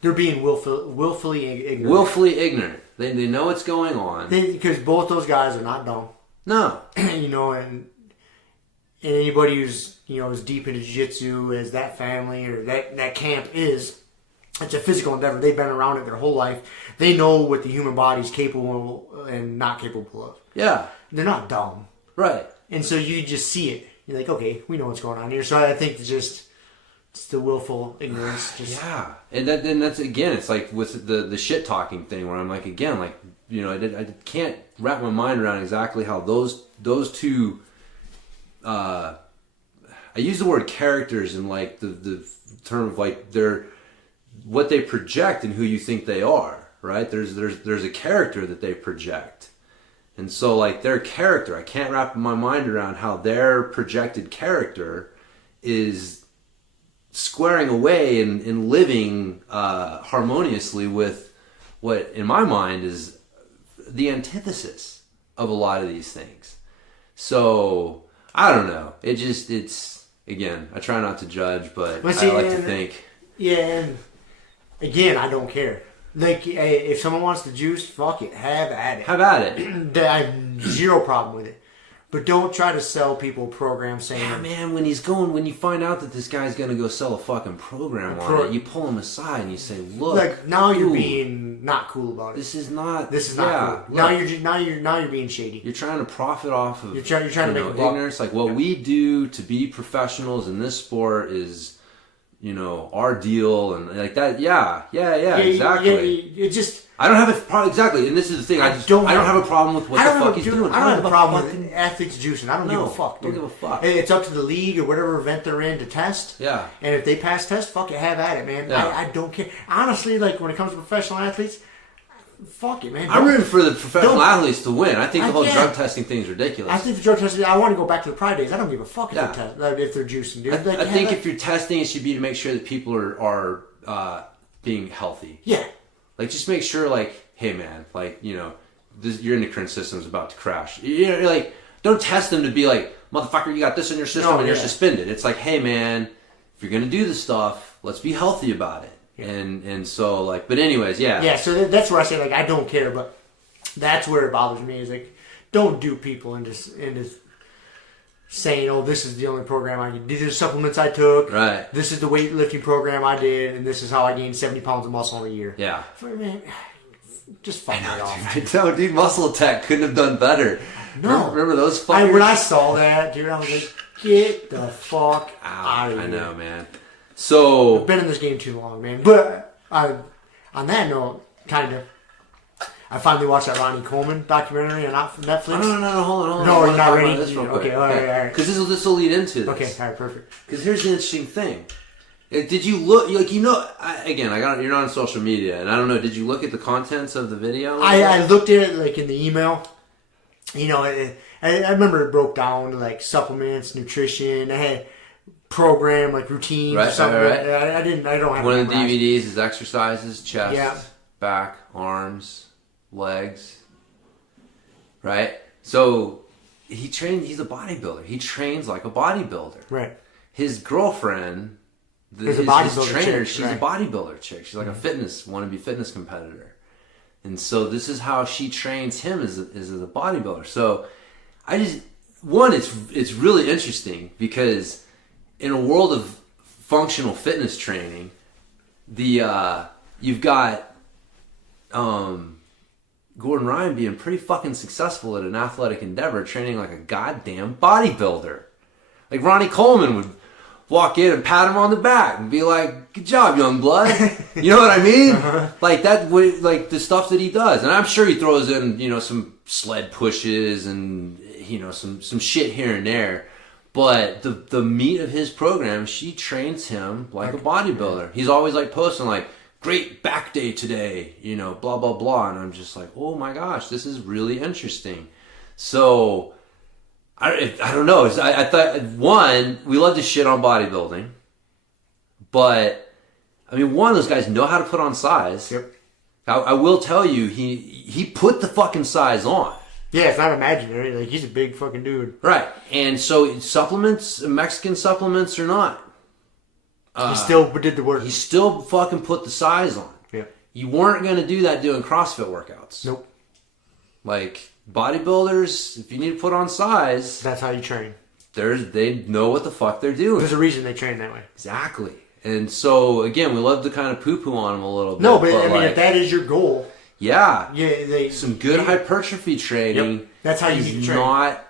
they're being willfully ignorant. Willfully ignorant. They know what's going on. Because both those guys are not dumb. No. And anybody who's, as deep into jiu-jitsu as that family or that camp is, it's a physical endeavor. They've been around it their whole life. They know what the human body's capable and not capable of. Yeah. They're not dumb. Right. And so you just see it. You're like, okay, we know what's going on here. So I think it's the willful ignorance. Yeah. And that's, again, it's like with the shit talking thing where I'm like, again, like, I can't wrap my mind around exactly how those two, I use the word characters in like the term of like what they project and who you think they are, right? There's a character that they project. And so like their character, I can't wrap my mind around how their projected character is squaring away and living harmoniously with what in my mind is the antithesis of a lot of these things. So I don't know. It's again, I try not to judge, but I like to think. Yeah, and again, I don't care. Like, if someone wants to juice, fuck it, have at it. Have at it. I have zero problem with it. But don't try to sell people a program saying... Yeah, man, when you find out that this guy's going to go sell a fucking program on it, you pull him aside and you say, look... Like, now you're being not cool about it. This is not cool. Now you're being shady. You're trying to profit off of... You're trying to make ignorance. Like, what we do to be professionals in this sport is... our deal and like that. Yeah, exactly. It just... I don't have a problem, exactly, and this is the thing, I don't have a problem with what the fuck he's doing. I don't have a problem with athletes juicing. I don't give a fuck, dude. Don't give a fuck. It's up to the league or whatever event they're in to test. Yeah. And if they pass test, fuck it, have at it, man. Yeah. I don't care. Honestly, like, when it comes to professional athletes, fuck it, man. I'm rooting for the professional athletes to win. I think the whole drug testing thing is ridiculous. I think the drug testing, I want to go back to the Pride days. I don't give a fuck if they're juicing, dude. I think if you're testing, it should be to make sure that people are being healthy. Yeah. Like, just make sure, like, hey, man, like, your endocrine system's about to crash. You're like, don't test them to be like, motherfucker, you got this in your system and you're suspended. It's like, hey, man, if you're going to do this stuff, let's be healthy about it. Yeah. And so, like, but anyways, yeah. Yeah, so that's where I say, like, I don't care, but that's where it bothers me is, like, don't dupe people into saying, oh, this is the only program I can do. These are the supplements I took. Right. This is the weightlifting program I did, and this is how I gained 70 pounds of muscle in a year. Yeah. Man, just fuck me off. I know, dude. Muscle Tech couldn't have done better. No. Remember those fuckers? When I saw that, dude, I was like, get the fuck out of here. I know, man. So... I've been in this game too long, man. But on that note, kind of, I finally watched that Ronnie Coleman documentary on Netflix. No, hold on. No, you're not ready? Okay, all right. Because this will lead into this. Okay, all right, perfect. Because here's the interesting thing. Did you look, like, you're not on social media, and I don't know, did you look at the contents of the video? I looked at it, like, in the email. I remember it broke down to, like, supplements, nutrition. I had program, like, routines, or something. Right. I don't have one of the DVDs is exercises, chest, yeah, back, arms, legs, right? So he's a bodybuilder. He trains like a bodybuilder. Right. His girlfriend, his trainer, she's a bodybuilder chick. She's like a wannabe fitness competitor. And so this is how she trains him as a bodybuilder. So it's really interesting because in a world of functional fitness training, you've got Gordon Ryan being pretty fucking successful at an athletic endeavor, training like a goddamn bodybuilder. Like Ronnie Coleman would walk in and pat him on the back and be like, "Good job, young blood." You know what I mean? Like that, like the stuff that he does, and I'm sure he throws in, some sled pushes and some shit here and there. But the meat of his program, she trains him like a bodybuilder. He's always like posting like, great back day today, blah, blah, blah. And I'm just like, oh my gosh, this is really interesting. So I don't know. I thought, one, we love to shit on bodybuilding. But, I mean, one, those guys know how to put on size. Yep. I will tell you, he put the fucking size on. Yeah, it's not imaginary. Like, he's a big fucking dude. Right. And so supplements, Mexican supplements or not, he still did the work. He still fucking put the size on. Yeah. You weren't going to do that doing CrossFit workouts. Nope. Like, bodybuilders, if you need to put on size... That's how you train. They know what the fuck they're doing. There's a reason they train that way. Exactly. And so, again, we love to kind of poo-poo on them a little bit. No, but I mean, if that is your goal... Yeah. Yeah, some good hypertrophy training. Yep. That's how you is train. Not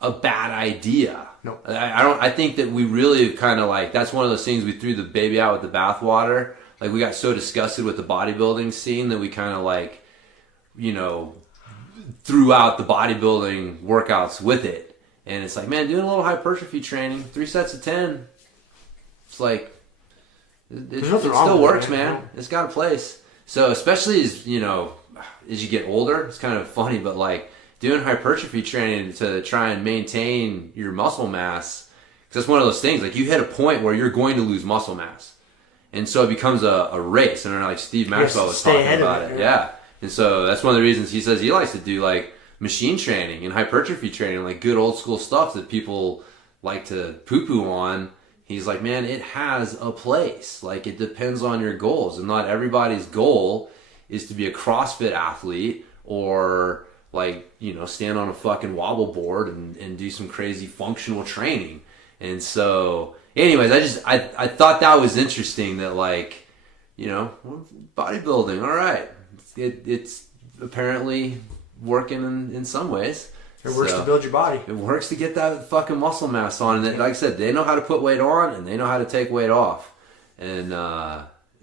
a bad idea. No. I think that we really kind of like, that's one of those things we threw the baby out with the bathwater. Like, we got so disgusted with the bodybuilding scene that we kind of like, threw out the bodybuilding workouts with it. And it's like, man, doing a little hypertrophy training, 3 sets of 10. It's like, it still works, man. It's got a place. So especially as you get older, it's kind of funny, but like doing hypertrophy training to try and maintain your muscle mass, because that's one of those things. Like, you hit a point where you're going to lose muscle mass, and so it becomes a race. And like Steve Maxwell was talking about it, yeah. And so that's one of the reasons he says he likes to do like machine training and hypertrophy training, like good old school stuff that people like to poo-poo on. He's like, man, it has a place. Like, it depends on your goals. And not everybody's goal is to be a CrossFit athlete or, like, stand on a fucking wobble board and do some crazy functional training. And so, anyways, I thought that was interesting that, like, bodybuilding, all right. It's apparently working in some ways. It works to build your body. It works to get that fucking muscle mass on. And like I said, they know how to put weight on and they know how to take weight off. And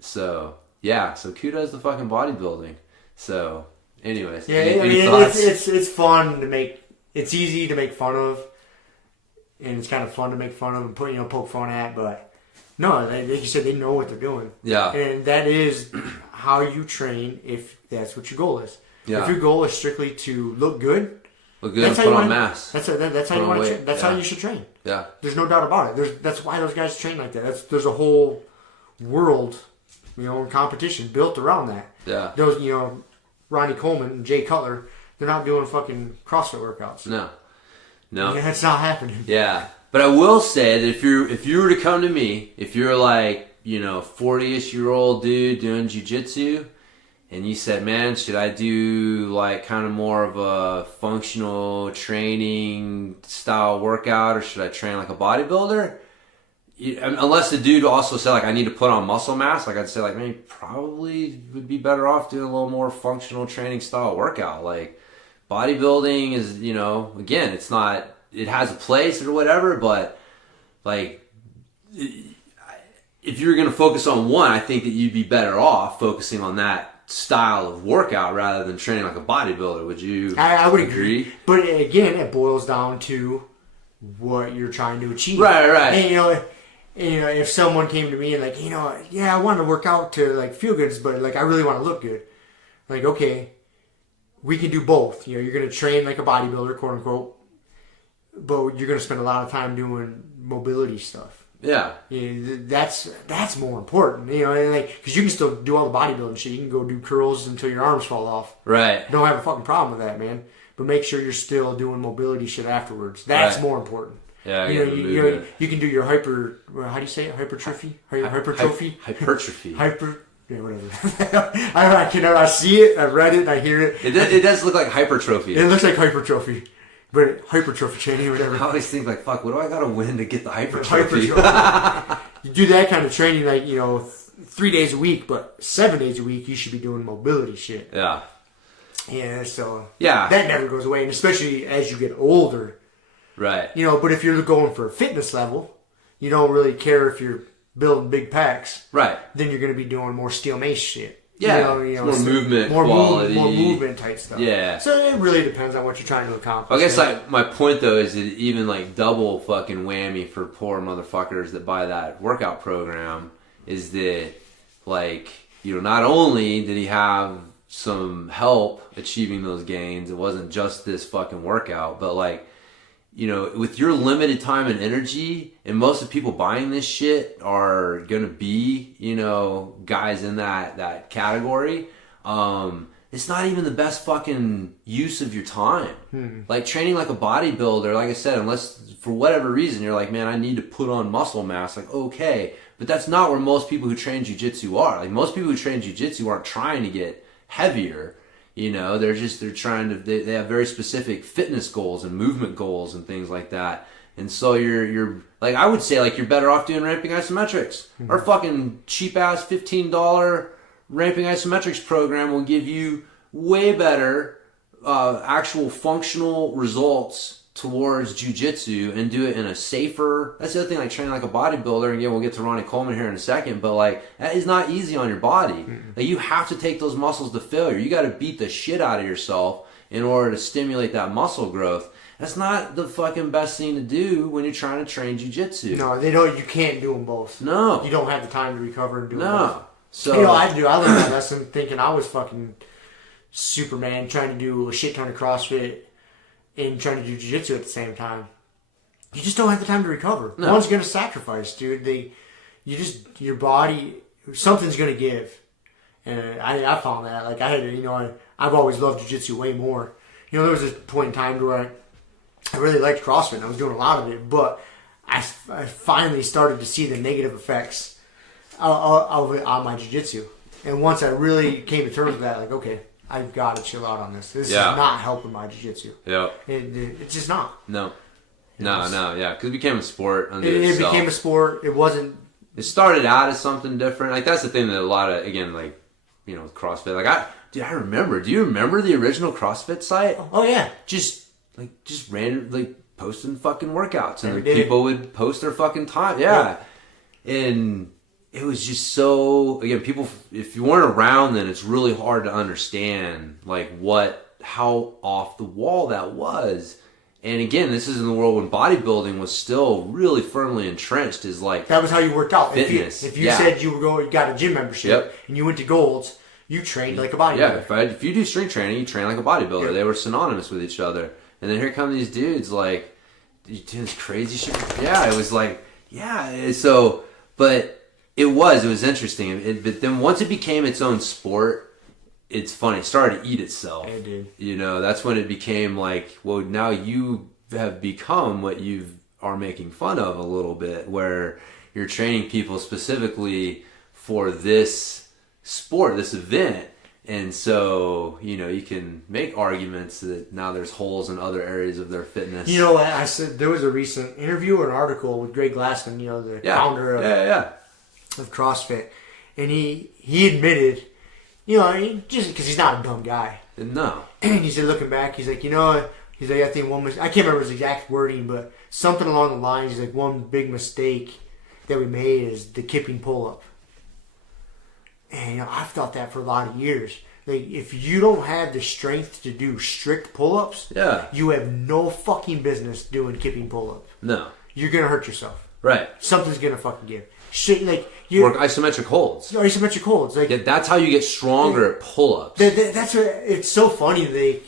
so kudos to fucking bodybuilding. So, anyways. Yeah, any thoughts? It's fun to make. It's easy to make fun of. And it's kind of fun to make fun of and poke fun at. But no, like you said, they know what they're doing. Yeah. And that is how you train if that's what your goal is. Yeah. If your goal is strictly to look good. Look good and put on mass. That's how you want to train. That's how you should train. Yeah. There's no doubt about it. That's why those guys train like that. There's a whole world, competition built around that. Yeah. Those, Ronnie Coleman and Jay Cutler, they're not doing fucking CrossFit workouts. No. Yeah, that's not happening. Yeah. But I will say that if you were to come to me, if you're like, 40-ish-year-old dude doing jiu-jitsu, and you said, man, should I do like kind of more of a functional training style workout, or should I train like a bodybuilder? Unless the dude also said, like, I need to put on muscle mass, like, I'd say, like, man, probably would be better off doing a little more functional training style workout. Like, bodybuilding is, again, it's not, it has a place or whatever, but like, if you're going to focus on one, I think that you'd be better off focusing on that style of workout rather than training like a bodybuilder. Would you? I would agree. But again, it boils down to what you're trying to achieve. Right. And if someone came to me and like, I want to work out to like feel good, but like I really want to look good. Like, okay, we can do both. You're going to train like a bodybuilder, quote unquote, but you're going to spend a lot of time doing mobility stuff. Yeah. That's more important, because you can still do all the bodybuilding shit. You can go do curls until your arms fall off. Right. Don't have a fucking problem with that, man. But make sure you're still doing mobility shit afterwards. That's more important. Yeah. You can do your how do you say it? Hypertrophy? Hypertrophy? Hypertrophy. Yeah, whatever. I see it, I read it, I hear it. It does look like hypertrophy. It looks like hypertrophy. But hypertrophy training or whatever. I always think like, fuck, what do I gotta win to get the hypertrophy? You do that kind of training like, 3 days a week, but 7 days a week you should be doing mobility shit. Yeah. Yeah, so that never goes away, and especially as you get older. Right. But if you're going for a fitness level, you don't really care if you're building big packs. Right. Then you're gonna be doing more steel mace shit. Yeah, more movement quality. More movement type stuff. Yeah. So it really depends on what you're trying to accomplish. I guess like my point though is that even like double fucking whammy for poor motherfuckers that buy that workout program is that like not only did he have some help achieving those gains, it wasn't just this fucking workout, but like, with your limited time and energy, and most of the people buying this shit are gonna be, guys in that category. It's not even the best fucking use of your time. Like training like a bodybuilder, like I said, unless for whatever reason you're like, man, I need to put on muscle mass, like, okay. But that's not where most people who train jiu-jitsu are. Like most people who train jiu-jitsu aren't trying to get heavier. They're trying to, they have very specific fitness goals and movement goals and things like that. And so you're like, I would say like you're better off doing ramping isometrics. Our fucking cheap ass $15 ramping isometrics program will give you way better actual functional results towards jiu-jitsu and do it in a safer, that's the other thing, like training like a bodybuilder. And again, we'll get to Ronnie Coleman here in a second, but like that is not easy on your body. Like you have to take those muscles to failure. You got to beat the shit out of yourself in order to stimulate that muscle growth. That's not the fucking best thing to do when you're trying to train jiu-jitsu. No, they know you can't do them both. No. You don't have the time to recover and do them both. So I learned that lesson thinking I was fucking Superman, trying to do a shit ton of CrossFit and trying to do jiu-jitsu at the same time. You just don't have the time to recover. No. One's going to sacrifice, dude. Your body, something's going to give. And I found that. Like I had, I've always loved jiu-jitsu way more. There was a point in time where I really liked CrossFit and I was doing a lot of it, but I finally started to see the negative effects of it on my jiu-jitsu. And once I really came to terms with that, like, okay, I've got to chill out on this. This is not helping my jiu-jitsu. Yeah. It's just not. No, yeah. Because it became a sport unto it itself. It became a sport. It wasn't... It started out as something different. Like, that's the thing that a lot of, again, like, with CrossFit. Like, I remember. Do you remember the original CrossFit site? Oh, yeah. Just random, like, posting fucking workouts. And people would post their fucking time. Yeah. And... it was just so, again, people, if you weren't around then, it's really hard to understand, like, how off the wall that was. And again, this is in the world when bodybuilding was still really firmly entrenched as, like, that was how you worked out. Fitness. If you said you got a gym membership and you went to Gold's, you trained like a bodybuilder. Yeah, if you do strength training, you train like a bodybuilder. Yeah. They were synonymous with each other. And then here come these dudes, like, doing this crazy shit. Yeah, it was like, so, but... It was interesting. But then once it became its own sport, it's funny. It started to eat itself. It did. That's when it became like, well, now you have become what you are making fun of a little bit, where you're training people specifically for this sport, this event. And so, you can make arguments that now there's holes in other areas of their fitness. I said there was a recent interview or an article with Greg Glassman, the founder of CrossFit, and he admitted, just because he's not a dumb guy. No. And he said, looking back, he's like, I think I can't remember his exact wording, but something along the lines, he's like, one big mistake that we made is the kipping pull-up. And I've thought that for a lot of years. Like, if you don't have the strength to do strict pull-ups, you have no fucking business doing kipping pull-up. No. You're gonna hurt yourself. Right. Something's gonna fucking give. Shit, like work isometric holds. Isometric holds, like that's how you get stronger at pull-ups. That's what, it's so funny. Like,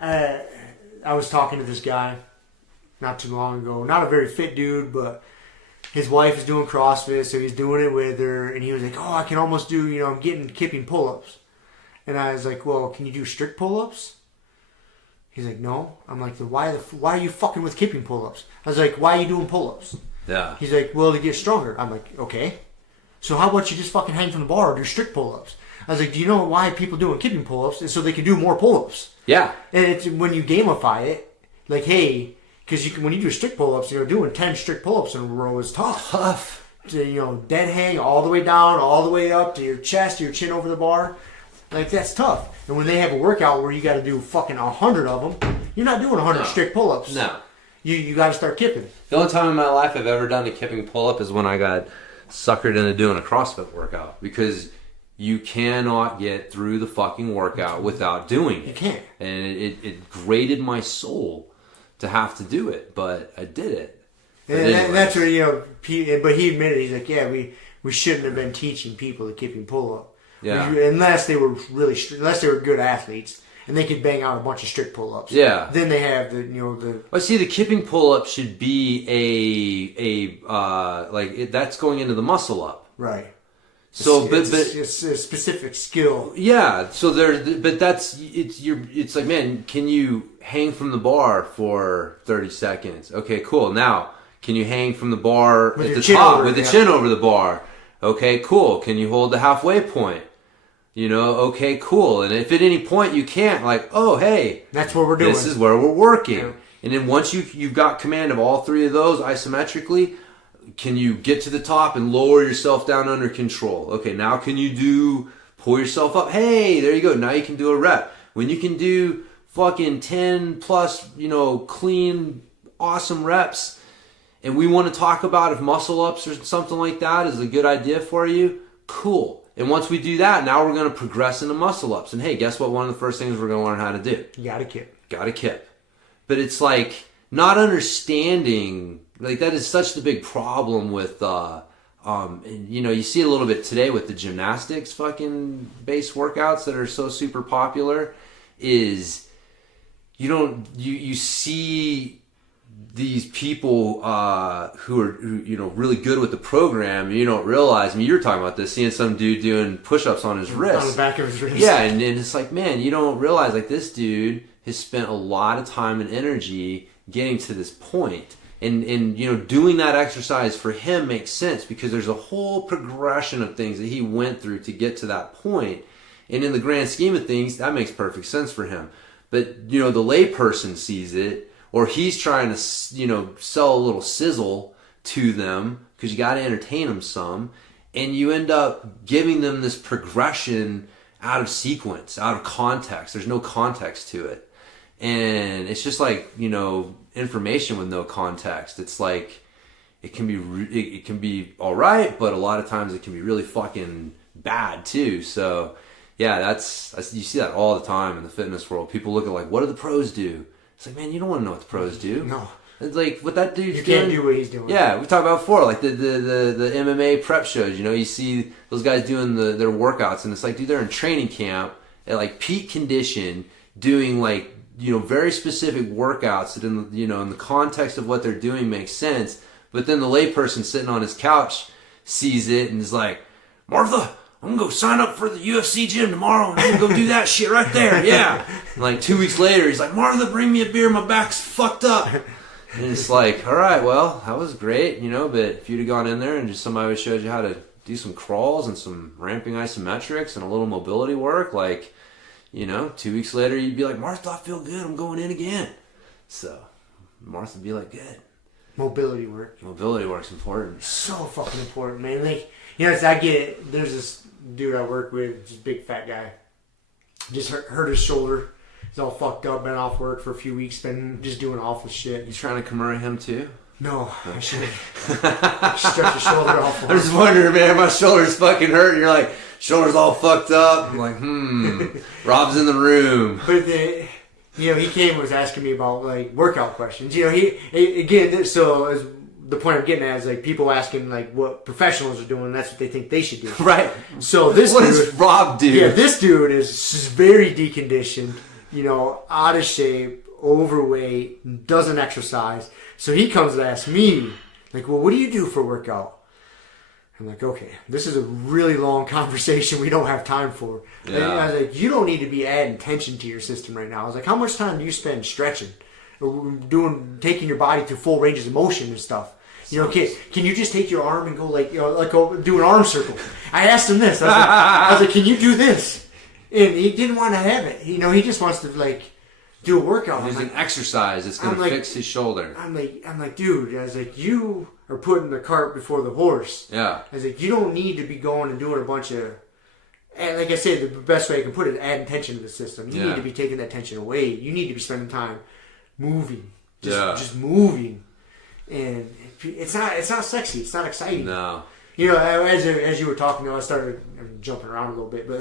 I was talking to this guy not too long ago. Not a very fit dude, but his wife is doing CrossFit, so he's doing it with her, and he was like, "Oh, I can almost do. I'm getting kipping pull-ups." And I was like, "Well, can you do strict pull-ups?" He's like, "No." I'm like, "Why are you fucking with kipping pull-ups?" I was like, "Why are you doing pull-ups?" Yeah. He's like, "Well, to get stronger." I'm like, "Okay. So how about you just fucking hang from the bar or do strict pull-ups?" I was like, "Do you know why people doing kipping pull-ups? Is so they can do more pull-ups." Yeah. And it's when you gamify it, like, hey, because when you do strict pull-ups, doing 10 strict pull-ups in a row is tough. To, dead hang all the way down, all the way up to your chest, your chin over the bar. Like, that's tough. And when they have a workout where you got to do fucking 100 of them, you're not doing 100 strict pull-ups. No. You got to start kipping. The only time in my life I've ever done a kipping pull-up is when I got suckered into doing a CrossFit workout, because you cannot get through the fucking workout without doing it. You can't. And it grated my soul to have to do it, but I did it. And that's where, but he admitted, he's like, yeah, we shouldn't have been teaching people the kipping pull-up. Yeah. Unless they were unless they were good athletes and they could bang out a bunch of strict pull-ups. Yeah. Then they have the. Well, see, the kipping pull-up should be that's going into the muscle up. Right. So, it's a specific skill. Yeah. So it's like, man, can you hang from the bar for 30 seconds? Okay, cool. Now, can you hang from the bar at the top with the chin over the bar? Okay, cool. Can you hold the halfway point? Okay, cool. And if at any point you can't, like, oh, hey, that's what we're doing. This is where we're working. Yeah. And then once you've got command of all three of those isometrically, can you get to the top and lower yourself down under control? Okay, now can you pull yourself up? Hey, there you go. Now you can do a rep. When you can do fucking 10 plus, clean, awesome reps, and we want to talk about if muscle ups or something like that is a good idea for you, cool. And once we do that, now we're going to progress into muscle ups. And hey, guess what? One of the first things we're going to learn how to do. You got to kip. Got to kip. But it's like not understanding. Like that is such the big problem with, and you see a little bit today with the gymnastics fucking base workouts that are so super popular. Is you see these people who are really good with the program. You don't realize. I mean, you were talking about this, seeing some dude doing push-ups on his wrist, on the back of his wrist. Yeah, and it's like, man, you don't realize like this dude has spent a lot of time and energy getting to this point. And doing that exercise for him makes sense because there's a whole progression of things that he went through to get to that point. And in the grand scheme of things, that makes perfect sense for him. But, the layperson sees it, or he's trying to, sell a little sizzle to them because you got to entertain them some. And you end up giving them this progression out of sequence, out of context. There's no context to it. And it's just like, information with no context. It's like it can be all right, but a lot of times it can be really fucking bad too. So yeah, you see that all the time in the fitness world. People look at like, what do the pros do? It's like, man, you don't want to know what the pros do. No. It's like what that dude's doing. You can't do what he's doing. Yeah, we talked about before, like the MMA prep shows. You see those guys doing their workouts, and it's like, dude, they're in training camp at like peak condition, doing like very specific workouts that in the context of what they're doing makes sense. But then the layperson sitting on his couch sees it and is like, Martha, I'm gonna go sign up for the UFC gym tomorrow and I'm gonna go do that shit right there. Yeah. And like 2 weeks later, he's like, Martha, bring me a beer. My back's fucked up. And it's like, all right, well, that was great, but if you'd have gone in there and just somebody would showed you how to do some crawls and some ramping isometrics and a little mobility work, like, 2 weeks later, you'd be like, Martha, I feel good. I'm going in again. So Martha would be like, good. Mobility work. Mobility work's important. So fucking important, man. Like, I get it. There's this dude I work with, just big fat guy. Just hurt his shoulder. He's all fucked up, been off work for a few weeks, been just doing awful shit. You trying to commemorate him too? No, I should stretch his shoulder off. I'm just wondering, man, my shoulder's fucking hurt. And you're like, shoulder's all fucked up. I'm like, Rob's in the room. But he came and was asking me about like workout questions. Again, so as the point I'm getting at is like people asking like what professionals are doing. That's what they think they should do. Right. So what does Rob do? Yeah, this dude is very deconditioned. Out of shape, overweight, doesn't exercise. So he comes and asks me, like, well, what do you do for a workout? I'm like, okay, this is a really long conversation we don't have time for. Yeah. And I was like, you don't need to be adding tension to your system right now. I was like, how much time do you spend stretching? Or taking your body through full ranges of motion and stuff? Can you just take your arm and go go do an arm circle? I asked him this. I was like, can you do this? And he didn't want to have it. He just wants to do a workout. There's an exercise that's going to fix his shoulder. I'm like, dude. I was like, you are putting the cart before the horse. Yeah. I was like, you don't need to be going and doing a bunch of. And like I said, the best way I can put it is adding tension to the system. You need to be taking that tension away. You need to be spending time moving, just moving, and it's not sexy. It's not exciting. No. As you were talking, I started jumping around a little bit, but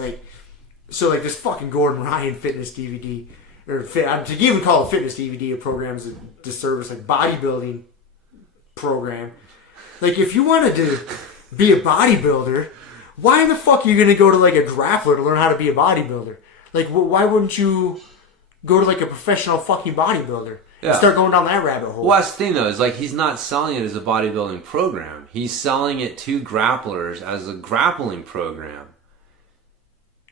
this fucking Gordon Ryan fitness DVD. To even call a fitness DVD a program is a disservice, like bodybuilding program. Like if you wanted to be a bodybuilder, why the fuck are you going to go to like a grappler to learn how to be a bodybuilder? Like, why wouldn't you go to like a professional fucking bodybuilder and start going down that rabbit hole? Well, that's the thing though, is like he's not selling it as a bodybuilding program. He's selling it to grapplers as a grappling program.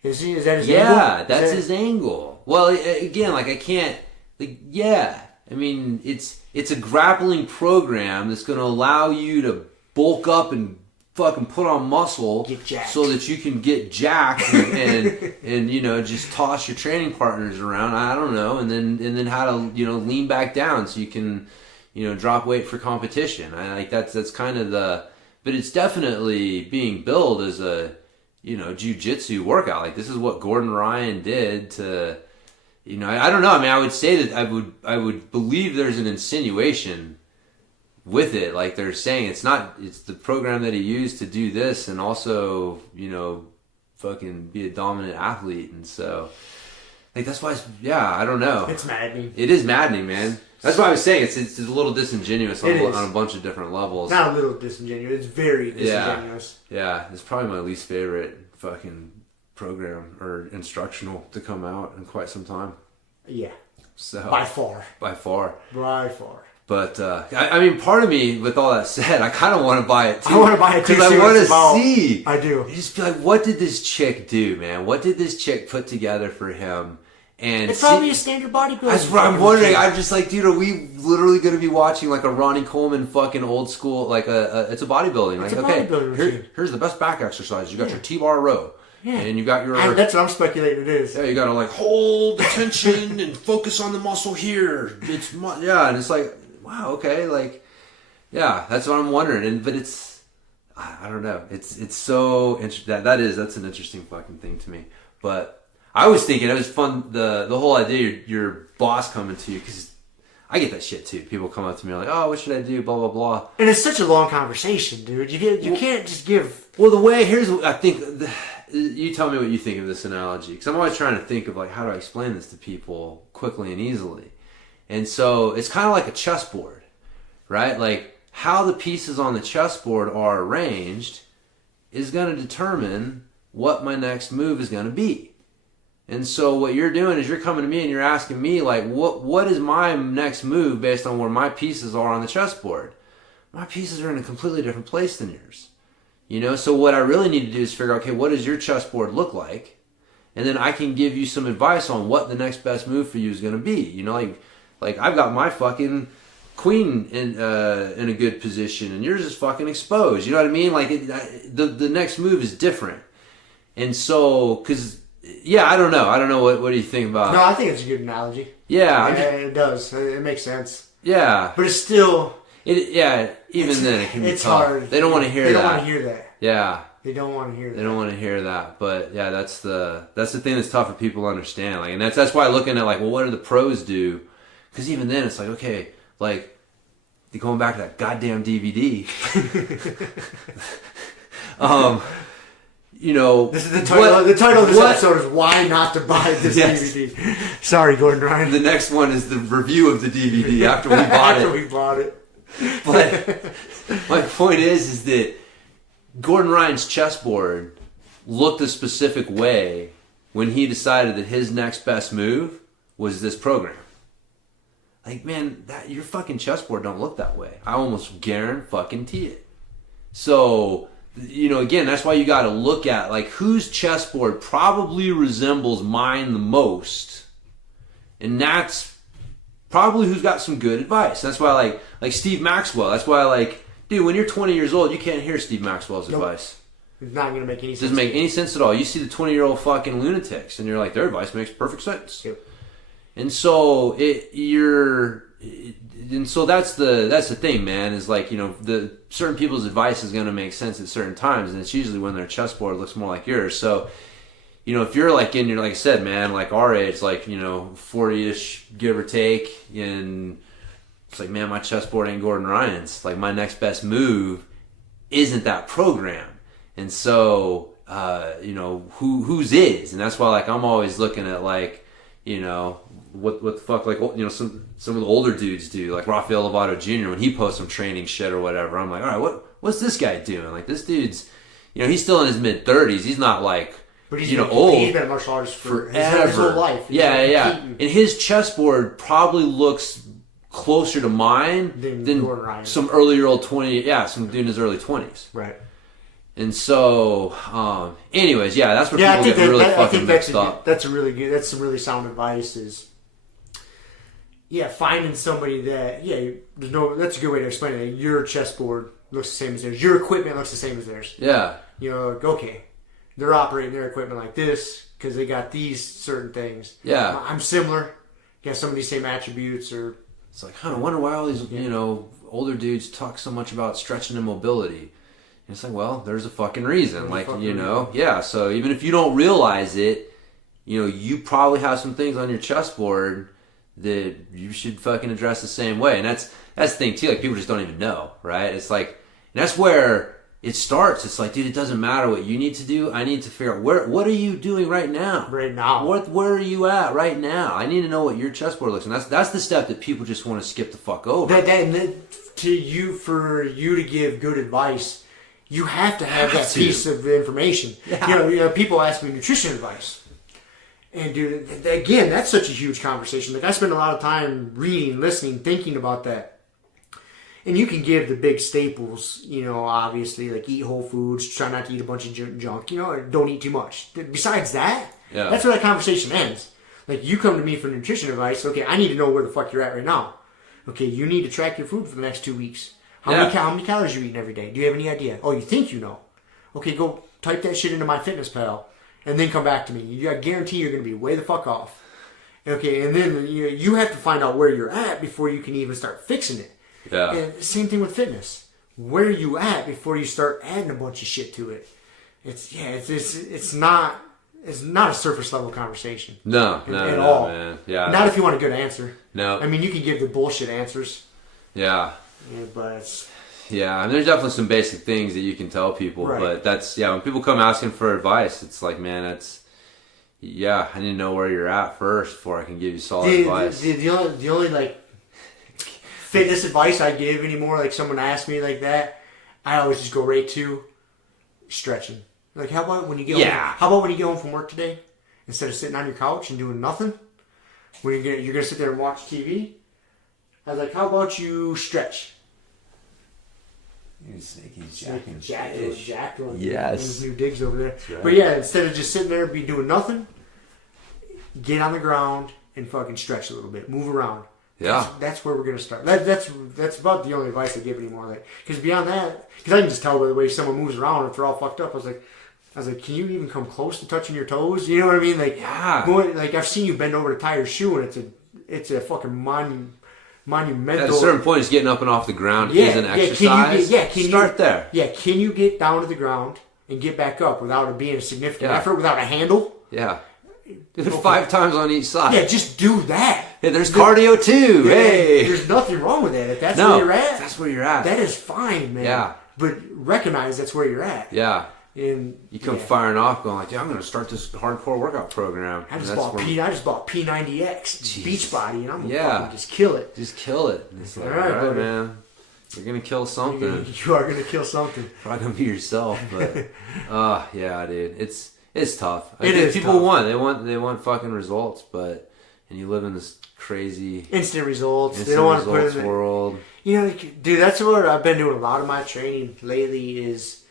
Is that his angle? Yeah, that's his angle. Well, again, like I can't, like, yeah. I mean, it's a grappling program that's going to allow you to bulk up and fucking put on muscle so that you can get jacked and you know, just toss your training partners around. I don't know, and then how to, you know, lean back down so you can, you know, drop weight for competition. I like that's kind of but it's definitely being billed as a, you know, jiu-jitsu workout. Like this is what Gordon Ryan did to, you know, I don't know. I mean, I would say that I would believe there's an insinuation with it. Like they're saying it's the program that he used to do this and also, you know, fucking be a dominant athlete. And so, like, that's why I don't know. It's maddening. It is maddening, man. That's why I was saying it's a little disingenuous on a bunch of different levels. Not a little disingenuous. It's very disingenuous. Yeah. It's probably my least favorite fucking program or instructional to come out in quite some time. Yeah. So By far. But I mean, part of me, with all that said, I kind of want to buy it too. I want to buy it too because I want to see. I do. You just be like, what did this chick do, man? What did this chick put together for him? And it's probably a standard bodybuilding. That's what I'm wondering. I'm just like, dude, are we literally going to be watching like a Ronnie Coleman fucking old school, like it's a bodybuilding? Like, okay, here's the best back exercise. You got your T-bar row. Yeah. And you got your... that's what I'm speculating it is. Yeah, you got to like hold the tension and focus on the muscle here. And it's like, wow, okay, like, yeah, that's what I'm wondering. But it's, I don't know. It's so interesting. That's an interesting fucking thing to me. But I was thinking it was fun, the whole idea, your boss coming to you, because I get that shit too. People come up to me like, oh, what should I do? Blah, blah, blah. And it's such a long conversation, dude. You can't just give... Well, the way, here's what I think... You tell me what you think of this analogy, because I'm always trying to think of like how do I explain this to people quickly and easily. And so it's kind of like a chessboard, right? Like how the pieces on the chessboard are arranged is going to determine what my next move is going to be. And so what you're doing is you're coming to me and you're asking me like, what is my next move based on where my pieces are on the chessboard? My pieces are in a completely different place than yours. You know, so what I really need to do is figure out, okay, what does your chessboard look like? And then I can give you some advice on what the next best move for you is going to be. You know, like I've got my fucking queen in a good position, and yours is fucking exposed. You know what I mean? Like the next move is different. And so, because I don't know. What do you think about? No, I think it's a good analogy. Yeah, it does. It makes sense. Yeah, but it's still. Even then it can be it's tough. hard. They don't want to hear that. They don't want to hear that. Yeah. They don't want to hear that. They don't want to hear that. But yeah, that's the thing that's tough for people to understand. Like, and that's why looking at like, well, what do the pros do? Because even then it's like, okay, like going back to that goddamn DVD. You know, this is the title. The title of this episode is "Why Not to Buy This DVD." Sorry, Gordon Ryan. The next one is the review of the DVD after we bought it. After we bought it. But my point is that Gordon Ryan's chessboard looked a specific way when he decided that his next best move was this program. Like, man, your fucking chessboard don't look that way. I almost guarantee it. So, you know, again, that's why you got to look at like whose chessboard probably resembles mine the most, and that's probably who's got some good advice. That's why like Steve Maxwell. That's why like, dude, when you're 20 years old, you can't hear Steve Maxwell's advice. It's not going to make any sense. It doesn't make any sense at all. You see the 20-year-old fucking lunatics, and you're like, their advice makes perfect sense. Yep. And so that's the thing, man. Is like, you know, the certain people's advice is going to make sense at certain times, and it's usually when their chessboard looks more like yours. So, you know, if you're like in your, like I said, man, like our age, like, you know, 40-ish, give or take, and it's like, man, my chessboard ain't Gordon Ryan's. Like, my next best move isn't that program. And so, you know, whose is? And that's why, like, I'm always looking at, like, you know, what the fuck, like, you know, some of the older dudes do, like Rafael Lovato Jr. when he posts some training shit or whatever. I'm like, all right, what's this guy doing? Like, this dude's, he's still in his mid-30s. He's not like, but he's old. He's been a martial artist for forever. His whole life. Yeah. And his chessboard probably looks closer to mine than some earlier old 20. Yeah, some dude in his early 20s. Right. And so, anyways, that's where people get really fucking mixed up. That's some really sound advice. Is finding somebody that that's a good way to explain it. Your chessboard looks the same as theirs. Your equipment looks the same as theirs. Yeah. Okay, they're operating their equipment like this because they got these certain things. Yeah. I'm similar. Got some of these same attributes. Or it's like, I wonder why all these older dudes talk so much about stretching and mobility. And it's like, well, there's a fucking reason. So even if you don't realize it, you probably have some things on your chessboard that you should fucking address the same way. And that's the thing too, like, people just don't even know, right? It's like, and that's where it starts. It's like, dude, it doesn't matter what you need to do. I need to figure out what are you doing right now? Right now. Where are you at right now? I need to know what your chessboard looks like. And that's the step that people just want to skip the fuck over. For you to give good advice, you have to have that piece of information. Yeah. People ask me nutrition advice. And dude, again, that's such a huge conversation. Like, I spend a lot of time reading, listening, thinking about that. And you can give the big staples, obviously, like eat whole foods, try not to eat a bunch of junk, don't eat too much. Besides that, that's where that conversation ends. Like, you come to me for nutrition advice. Okay, I need to know where the fuck you're at right now. Okay, you need to track your food for the next 2 weeks. How many calories are you eating every day? Do you have any idea? Oh, you think you know. Okay, go type that shit into MyFitnessPal and then come back to me. I guarantee you're going to be way the fuck off. Okay, and then you have to find out where you're at before you can even start fixing it. Yeah. And same thing with fitness. Where are you at before you start adding a bunch of shit to it? It's not a surface level conversation. No, man. Yeah. Not if you want a good answer. No. I mean, you can give the bullshit answers. Yeah. Yeah, but it's... Yeah, and there's definitely some basic things that you can tell people, right. But that's, when people come asking for advice, it's like, man, I need to know where you're at first before I can give you solid advice. The only like fitness advice I give anymore, like someone asks me like that, I always just go right to stretching. Like, how about when you get home from work today, instead of sitting on your couch and doing nothing, when you're gonna sit there and watch TV? I was like, how about you stretch? He's Jack. Yes. New digs over there. Right. But instead of just sitting there and doing nothing, get on the ground and fucking stretch a little bit. Move around. Yeah. That's where we're going to start. That's about the only advice I give anymore. Because beyond that, because I can just tell by the way someone moves around if they're all fucked up. I was like, can you even come close to touching your toes? You know what I mean? Like, like I've seen you bend over to tie your shoe and it's a fucking monumental. At a certain point, it's getting up and off the ground is an exercise. Start there. Yeah, can you get down to the ground and get back up without it being a significant effort, without a handle? Yeah. Do it 5 times on each side. Yeah, just do that. Yeah, there's cardio too. Hey. There's nothing wrong with that. If that's where you're at. That's where you're at. That is fine, man. Yeah. But recognize that's where you're at. Yeah. And you come firing off going like, I'm going to start this hardcore workout program. I just bought P90X Beachbody and I'm going to fucking just kill it. Just kill it. It's like, all right, man. You're going to kill something. You are going to kill something. Probably going to be yourself, but yeah, dude. It's tough. People tough. They want fucking results, and you live in this crazy instant results. They don't want to put in the world. Dude, that's what I've been doing a lot of my training lately is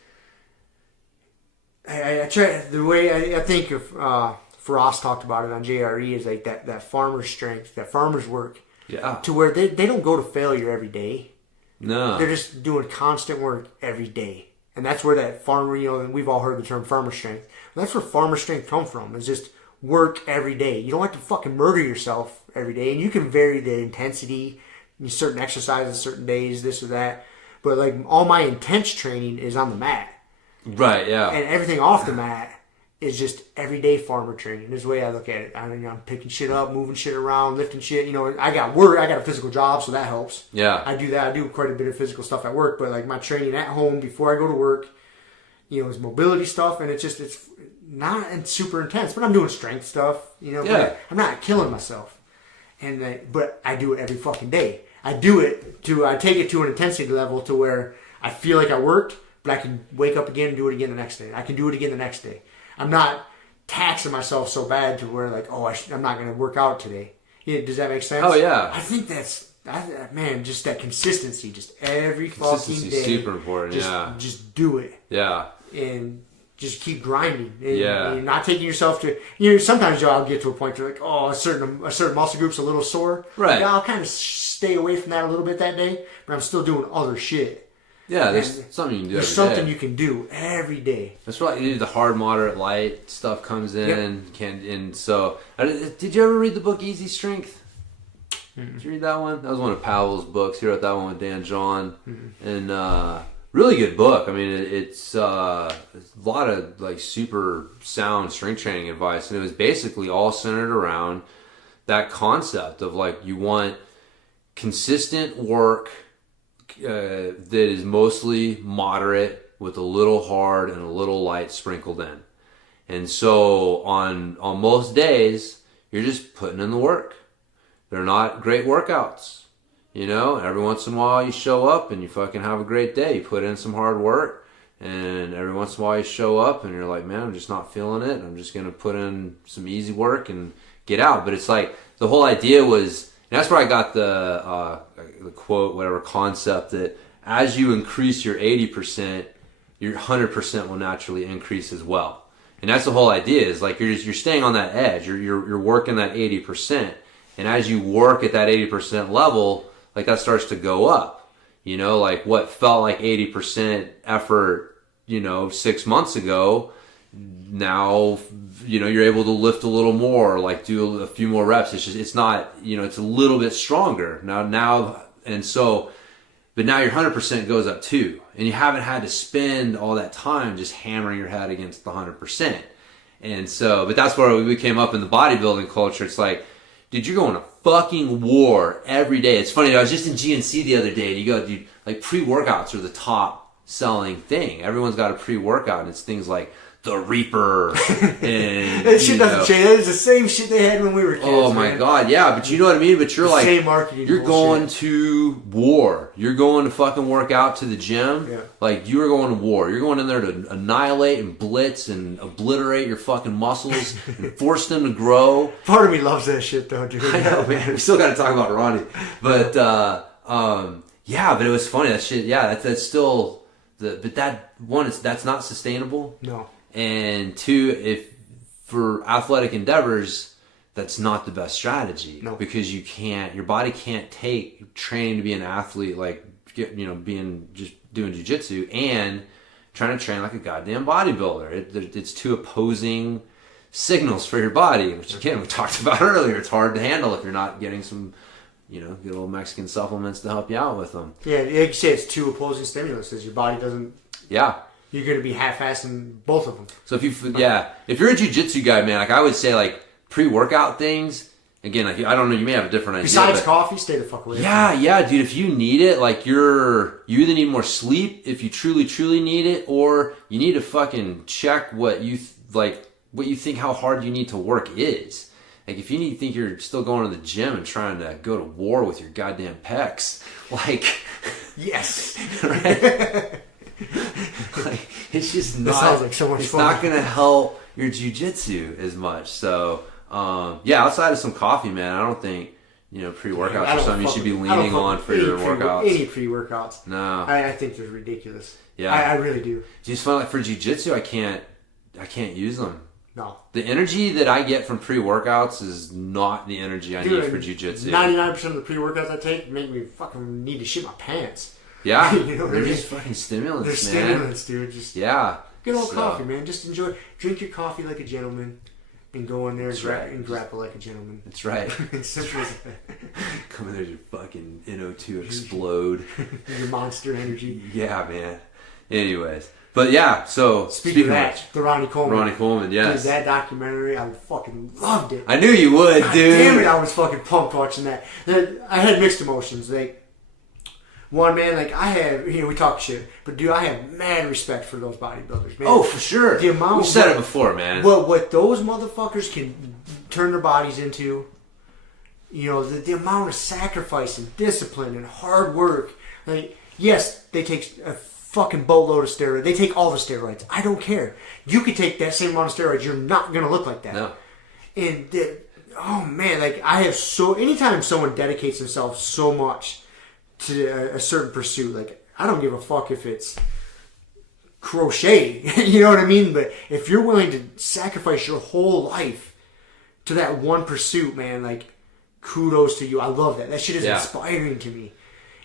I try the way I think of Frost talked about it on JRE is like that farmer's strength, that farmer's work. Yeah. To where they don't go to failure every day. No. They're just doing constant work every day. And that's where that farmer, and we've all heard the term farmer strength. That's where farmer strength comes from, is just work every day. You don't have to fucking murder yourself every day. And you can vary the intensity in certain exercises, certain days, this or that. But like all my intense training is on the mat. Right, yeah. And everything off the mat is just everyday farmer training. This is the way I look at it. I'm picking shit up, moving shit around, lifting shit. I got work. I got a physical job, so that helps. Yeah. I do that. I do quite a bit of physical stuff at work, but like my training at home before I go to work, is mobility stuff, and it's not super intense, but I'm doing strength stuff. Yeah. But I'm not killing myself. But I do it every fucking day. I take it to an intensity level to where I feel like I worked, but I can wake up again and do it again the next day. I can do it again the next day. I'm not taxing myself so bad to where like, I'm not going to work out today. Does that make sense? Oh, yeah. I think man, just that consistency, just every fucking day. Super important, Just do it. Yeah. And just keep grinding. And Yeah. you're not taking yourself to, sometimes I'll get to a point where like, a certain muscle group's a little sore. Right. Yeah, I'll kind of stay away from that a little bit that day, but I'm still doing other shit. Yeah, there's something you can do There's every something day. you can do every day. That's right. You do the hard, moderate, light stuff comes in. Did you ever read the book Easy Strength? Mm-hmm. Did you read that one? That was one of Powell's books. He wrote that one with Dan John. Mm-hmm. And really good book. I mean, it's a lot of like super sound strength training advice. And it was basically all centered around that concept of like you want consistent work that is mostly moderate with a little hard and a little light sprinkled in. And so on most days, you're just putting in the work. They're not great workouts. Every once in a while you show up and you fucking have a great day. You put in some hard work, and every once in a while you show up and you're like, man, I'm just not feeling it. I'm just going to put in some easy work and get out. But it's like the whole idea was, and that's where I got the quote, whatever concept, that as you increase your 80%, your 100% will naturally increase as well. And that's the whole idea, is like you're staying on that edge. You're working that 80%. And as you work at that 80% level, like that starts to go up. Like what felt like 80% effort, 6 months ago, now, you're able to lift a little more, like do a few more reps. It's not, it's a little bit stronger now. And so, but now your 100% goes up too. And you haven't had to spend all that time just hammering your head against the 100%. And so, but that's where we came up in the bodybuilding culture. It's like, dude, you're going to fucking war every day. It's funny, I was just in GNC the other day, and you go, dude, like pre-workouts are the top selling thing. Everyone's got a pre-workout, and it's things like the Reaper, and that shit doesn't change. It's the same shit they had when we were kids. Oh my god, yeah, but you know what I mean? But you're like, same marketing you're bullshit. going to war. You're going to fucking work out to the gym. Yeah. Like, you are going to war. You're going in there to annihilate and blitz and obliterate your fucking muscles and force them to grow. Part of me loves that shit though, dude. I know, man. We still got to talk about Ronnie. But, yeah, but it was funny. That shit, yeah, that's still, but that, one, that's not sustainable. No. And two, if for athletic endeavors, that's not the best strategy. No. Because your body can't take training to be an athlete, like, being just doing jiu-jitsu and trying to train like a goddamn bodybuilder. It's two opposing signals for your body, which again, we talked about earlier. It's hard to handle if you're not getting some, get a little Mexican supplements to help you out with them. Yeah, like you say, it's two opposing stimuluses. Your body doesn't... Yeah. You're going to be half-assing both of them. So if you're a jiu-jitsu guy, man, like I would say, like pre-workout things. Again, like I don't know, you may have a different idea. Besides coffee, stay the fuck away. Yeah, dude. If you need it, like you either need more sleep if you truly need it, or you need to fucking check what you think how hard you need to work is. Like if you think you're still going to the gym and trying to go to war with your goddamn pecs, like yes, right. Like, it's just not. Sounds like so much it's fun. not going to help your jiu-jitsu as much. So, outside of some coffee, man, I don't think pre-workouts are something you should be leaning on for your workouts. Any pre-workouts? No, I think they're ridiculous. Yeah, I really do. Just feel like for jiu-jitsu, I can't use them. No, the energy that I get from pre-workouts is not the energy I need for jiu-jitsu. 99% of the pre-workouts I take make me fucking need to shit my pants. Yeah, they're just fucking stimulants, They're man. Stimulants, dude. Just good old coffee, man. Just drink your coffee like a gentleman, and go in there and grapple like a gentleman. That's right. It's simple as that. Come in there, your fucking NO2 explode. Your monster energy. Yeah, man. Anyways, but yeah. So speaking of that, the Ronnie Coleman. Yes. Dude, that documentary, I fucking loved it. I knew you would, God dude. Damn it, I was fucking pumped watching that. I had mixed emotions. Like, one, man, like I have, we talk shit, but dude, I have mad respect for those bodybuilders, man. Oh, for sure. The amount We've said it before, man. What those motherfuckers can turn their bodies into, the amount of sacrifice and discipline and hard work. Like, Yes, they take a fucking boatload of steroids. They take all the steroids. I don't care. You could take that same amount of steroids. You're not going to look like that. No. And, oh man, like I have anytime someone dedicates themselves so much to a certain pursuit, like I don't give a fuck if it's crochet, you know what I mean? But if you're willing to sacrifice your whole life to that one pursuit, man, like kudos to you. I love that. That shit is inspiring to me.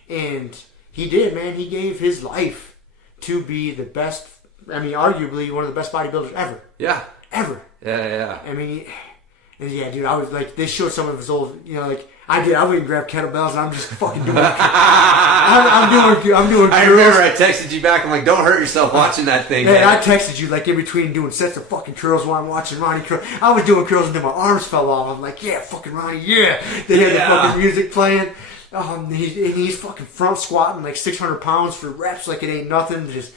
And he did, man. He gave his life to be the best, I mean, arguably one of the best bodybuilders ever. Yeah. Ever. Yeah. I mean, and yeah, dude, I was like, they showed some of his old, you know, like, I went and grabbed kettlebells and I'm just fucking doing I'm doing I remember I texted you back. I'm like, don't hurt yourself watching that thing. Man, I texted you like in between doing sets of fucking curls while I'm watching Ronnie curl. I was doing curls until my arms fell off. I'm like, yeah, fucking Ronnie, yeah. They had the fucking music playing. He's fucking front squatting like 600 pounds for reps like it ain't nothing. Just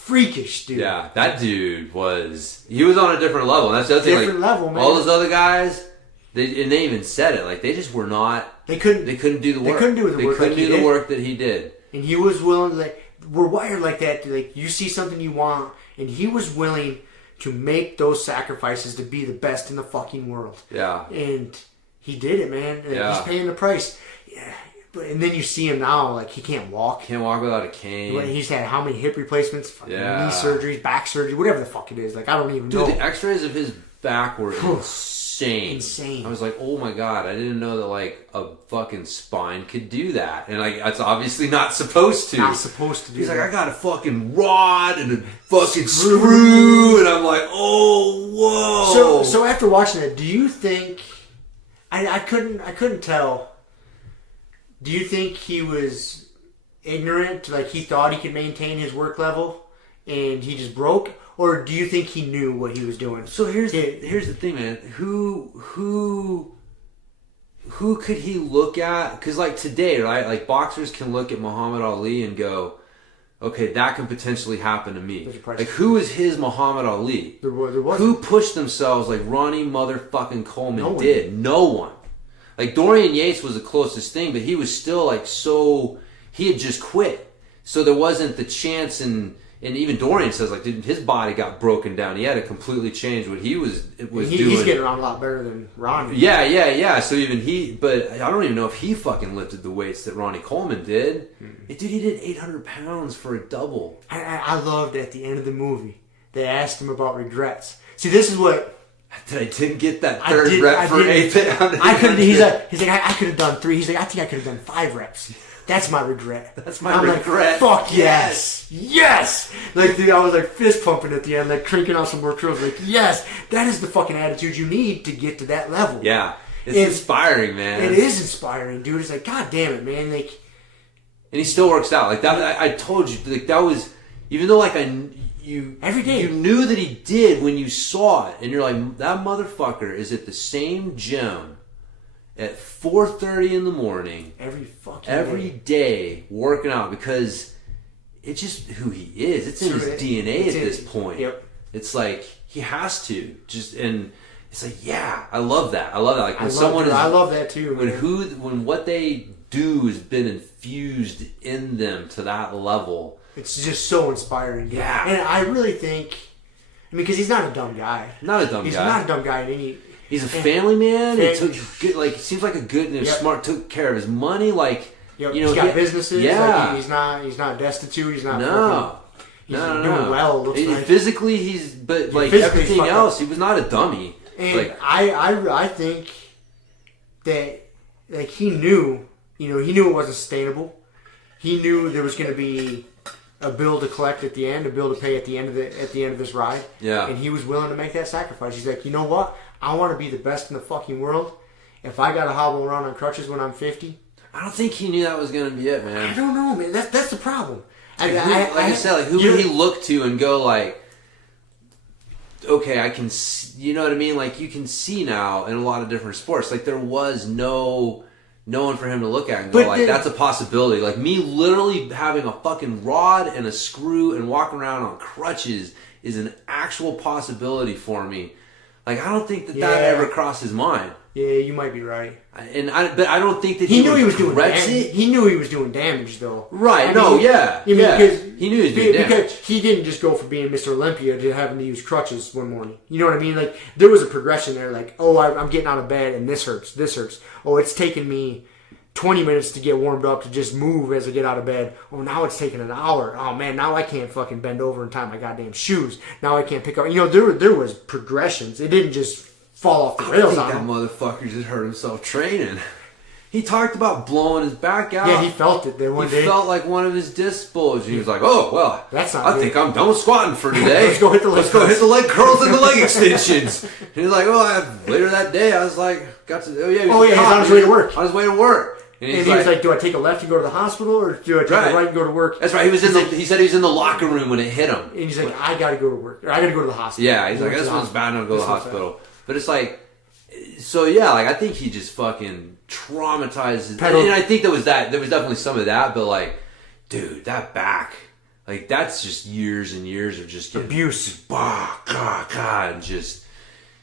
freakish, dude. Yeah, that dude he was on a different level. And that's the other thing. Different level, man. All those other guys, they even said it. Like they just were not. They couldn't do the work. They couldn't do the work. They couldn't do the work that he did. And he was willing. Like we're wired like that. Like you see something you want, and he was willing to make those sacrifices to be the best in the fucking world. Yeah. And he did it, man. And he's paying the price. Yeah. And then you see him now, like he can't walk. Can't walk without a cane. He's had how many hip replacements, knee surgeries, back surgery, whatever the fuck it is. Like I don't even know. Dude, the X-rays of his back were insane. I was like, oh my god, I didn't know that like a fucking spine could do that, and like it's obviously not supposed to. Not supposed to do. He's like, I got a fucking rod and a fucking screw, and I'm like, oh whoa. So after watching it, do you think? I couldn't tell. Do you think he was ignorant? Like he thought he could maintain his work level, and he just broke? Or do you think he knew what he was doing? So here's the thing, man. Who could he look at? Because like today, right? Like boxers can look at Muhammad Ali and go, okay, that can potentially happen to me. Like who is his Muhammad Ali? There was. Who pushed themselves like Ronnie motherfucking Coleman did? No one. Like Dorian Yates was the closest thing, but he was still like he had just quit. So there wasn't the chance, and even Dorian says like his body got broken down. He had to completely change what he was doing. He's getting around a lot better than Ronnie. Yeah. So even but I don't even know if he fucking lifted the weights that Ronnie Coleman did. Dude, he did 800 pounds for a double. I loved at the end of the movie, they asked him about regrets. See, this is what... I didn't get that third rep for 800. I could. He's like, I could have done 3. He's like, I think I could have done 5 reps. That's my regret. That's my regret. Like, fuck yes. Like, dude, I was like fist pumping at the end, like cranking out some more curls. Like, yes, that is the fucking attitude you need to get to that level. Yeah, it's inspiring, man. It is inspiring, dude. It's like, god damn it, man. Like, and he still works out. Like that. I told you, like that was, even though like every day you knew that he did when you saw it, and you're like, that motherfucker is at the same gym at 4:30 in the morning every day working out, because it's just who he is. It's in his DNA at this point. Yep. It's like he has to and it's like, yeah, I love that. Like when I love that too. When what they do has been infused in them to that level. It's just so inspiring. Yeah. And I really think, I mean, because he's not a dumb guy. He's not a dumb guy in any... He's a family man. He took good, like, seems like a good and smart, took care of his money. Like, you know, he's got businesses. Yeah. Like, he's not destitute. He's not... He's doing well, looks like. Physically, but like everything else, he was not a dummy. And like, I think that, like, he knew it wasn't sustainable. He knew there was going to be a bill to collect at the end, a bill to pay at the end of this ride. Yeah. And he was willing to make that sacrifice. He's like, you know what? I want to be the best in the fucking world. If I got to hobble around on crutches when I'm 50, I don't think he knew that was going to be it, man. I don't know, man. That's the problem. Like I said, who would he look to and go like, okay, I can, you know what I mean? Like you can see now in a lot of different sports, like there was no one for him to look at and go like, that's a possibility. Like me literally having a fucking rod and a screw and walking around on crutches is an actual possibility for me. Like, I don't think that ever crossed his mind. Yeah, you might be right. But I don't think that he knew he was doing damage. He knew he was doing damage, though. Right? Because he knew he was doing damage. Because he didn't just go from being Mr. Olympia to having to use crutches one morning. You know what I mean? Like, there was a progression there. Like, oh, I'm getting out of bed and this hurts. Oh, it's taking me 20 minutes to get warmed up to just move as I get out of bed. Oh, now it's taking an hour. Oh, man, now I can't fucking bend over and tie my goddamn shoes. Now I can't pick up. You know, there was progressions. It didn't just fall off the rails on him. That motherfucker just hurt himself training. He talked about blowing his back out. Yeah, he felt it there one day. He felt like one of his disc bulges. He was like, oh, well, I think I'm done squatting for today. Let's go hit the leg curls and the leg extensions. He was like, later that day, I was like, he's on his way to work. On his way to work. And he was like, do I take a left and go to the hospital, or do I take a right and go to work? That's right. He said he was in the locker room when it hit him. And he's like, I got to go to work. Or I got to go to the hospital. Yeah, he's like, this one's bad enough to go to the hospital. But it's like, so yeah, like I think he just fucking traumatized. And I think there was definitely some of that, but like, dude, that back, like that's just years and years of just abuse. And just.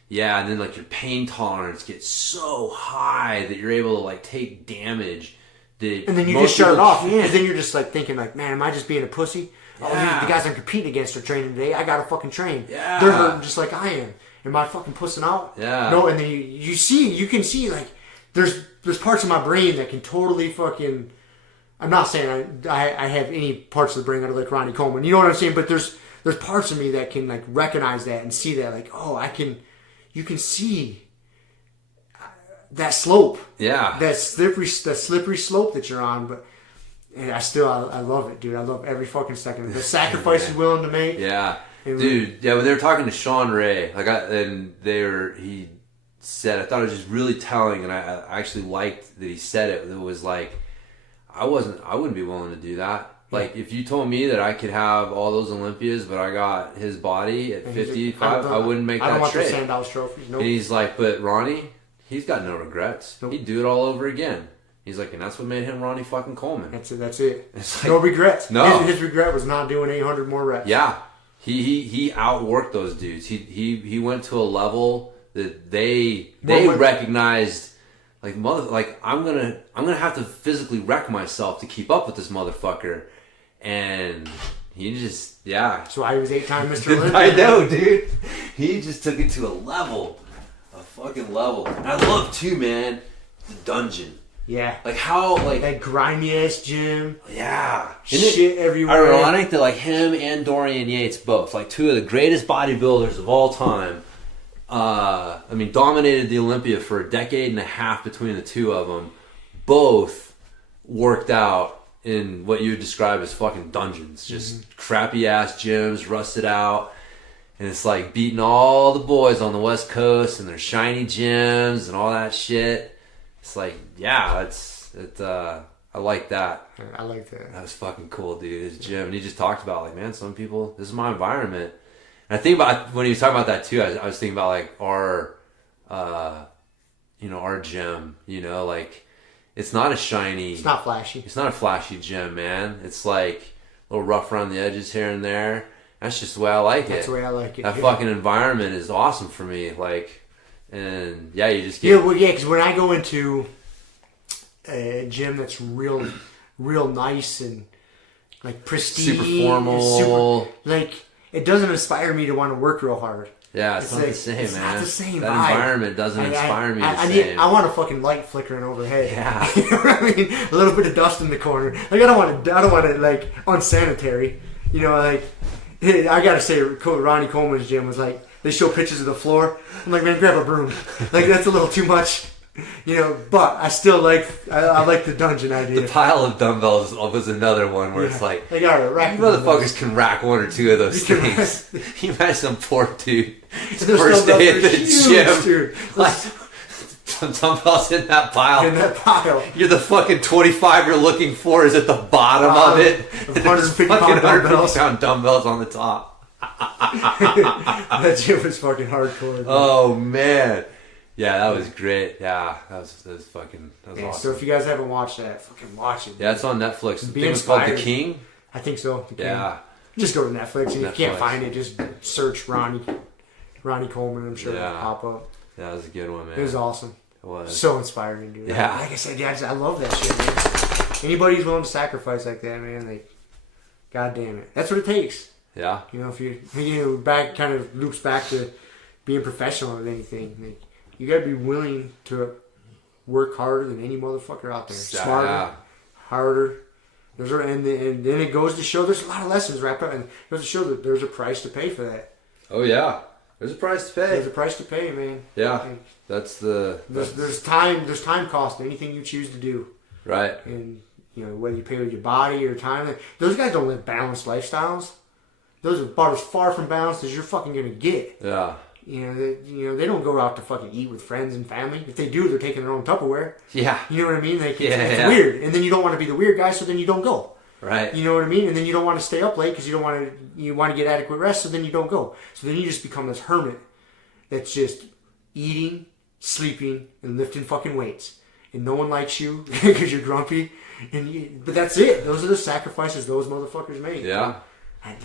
Yeah, and then like your pain tolerance gets so high that you're able to like take damage. And then you just shut it off. And then you're just like thinking like, man, am I just being a pussy? Yeah. Oh, the guys I'm competing against are training today. I gotta fucking train. Yeah. They're hurting just like I am. Am I fucking pussing out? Yeah. No, and then you can see like there's parts of my brain that can totally fucking. I'm not saying I have any parts of the brain that are like Ronnie Coleman. You know what I'm saying? But there's parts of me that can like recognize that and see that like, oh, I can. You can see that slope, that slippery slope that you're on. But and I love it, dude. I love every fucking second of it. The sacrifice you're willing to make. Yeah, dude. Yeah, when they were talking to Sean Ray, he said, I thought it was just really telling, and I actually liked that he said it. It was like, I wouldn't be willing to do that. Like, if you told me that I could have all those Olympias, but I got his body at 55, I wouldn't make that trade. I don't want the Sandals trophies. Nope. And he's like, but Ronnie, he's got no regrets. Nope. He'd do it all over again. He's like, and that's what made him Ronnie fucking Coleman. That's it. It's like, no regrets. No. His regret was not doing 800 more reps. Yeah. He outworked those dudes. He went to a level that they recognized. Like I'm gonna have to physically wreck myself to keep up with this motherfucker. And he just, That's why he was 8-time Mr. Olympia. I know, dude. He just took it to a fucking level. And I love too, man, the dungeon. Yeah. Like how, like that grimy ass gym. Yeah. Shit everywhere. Ironic that like him and Dorian Yates both, like two of the greatest bodybuilders of all time. Dominated the Olympia for a decade and a half between the two of them. Both worked out in what you would describe as fucking dungeons. Just crappy ass gyms, rusted out. And it's like beating all the boys on the West Coast and their shiny gyms and all that shit. It's like, I like that. I like that. That was fucking cool, dude. His gym. And he just talked about like, man, some people, this is my environment. And I think about, when he was talking about that too, I was thinking about like our gym, like, it's not a shiny... It's not flashy. It's not a flashy gym, man. It's like a little rough around the edges here and there. That's just the way I like it. That's the way I like it. That fucking environment is awesome for me. Like, and you just get... because when I go into a gym that's real nice and like pristine... Super formal. It doesn't inspire me to want to work real hard. Yeah, it's not the same, man. It's not the same that vibe. Environment doesn't inspire me the same. I want a fucking light flickering overhead. Yeah. You know what I mean? A little bit of dust in the corner. Like, I don't want it, like, unsanitary. I gotta say, Ronnie Coleman's gym was like, they show pictures of the floor. I'm like, man, grab a broom. Like, that's a little too much. But I still like the dungeon idea. The pile of dumbbells was another one where it's like, they got it. You motherfuckers can rack one or two of those things. You imagine some poor dude first day at the gym, dude. Like, some dumbbells in that pile. You're the fucking 25 you're looking for is at the bottom of it. 150 pound dumbbells on the top. That gym was fucking hardcore. Dude. Oh man. Yeah, that was great. Yeah, that was awesome. So if you guys haven't watched that, fucking watch it. Yeah, it's on Netflix. The thing was called The King. I think so. Yeah. Just go to Netflix. And if you can't find it, just search Ronnie Ronnie Coleman, I'm sure, will pop up. That was a good one, man. It was awesome. It was. So inspiring, dude. Yeah. Like I said, I love that shit, man. Anybody who's willing to sacrifice like that, man, God damn it. That's what it takes. Yeah. You know, if you back, kind of loops back to being professional at anything. Like, you got to be willing to work harder than any motherfucker out there. Smarter, harder. And then it goes to show there's a lot of lessons wrapped up, and it goes to show that there's a price to pay for that. Oh yeah, there's a price to pay. There's a price to pay, man. Yeah, like, there's time cost in anything you choose to do. Right. And you know, whether you pay with your body or time, those guys don't live balanced lifestyles. Those are about as far from balanced as you're fucking gonna get. Yeah. You know, they don't go out to fucking eat with friends and family. If they do, they're taking their own Tupperware. Yeah. You know what I mean? It's weird. And then you don't want to be the weird guy, so then you don't go. Right. You know what I mean? And then you don't want to stay up late because you want to get adequate rest, so then you don't go. So then you just become this hermit that's just eating, sleeping, and lifting fucking weights. And no one likes you because you're grumpy. But that's it. Those are the sacrifices those motherfuckers make. Yeah. I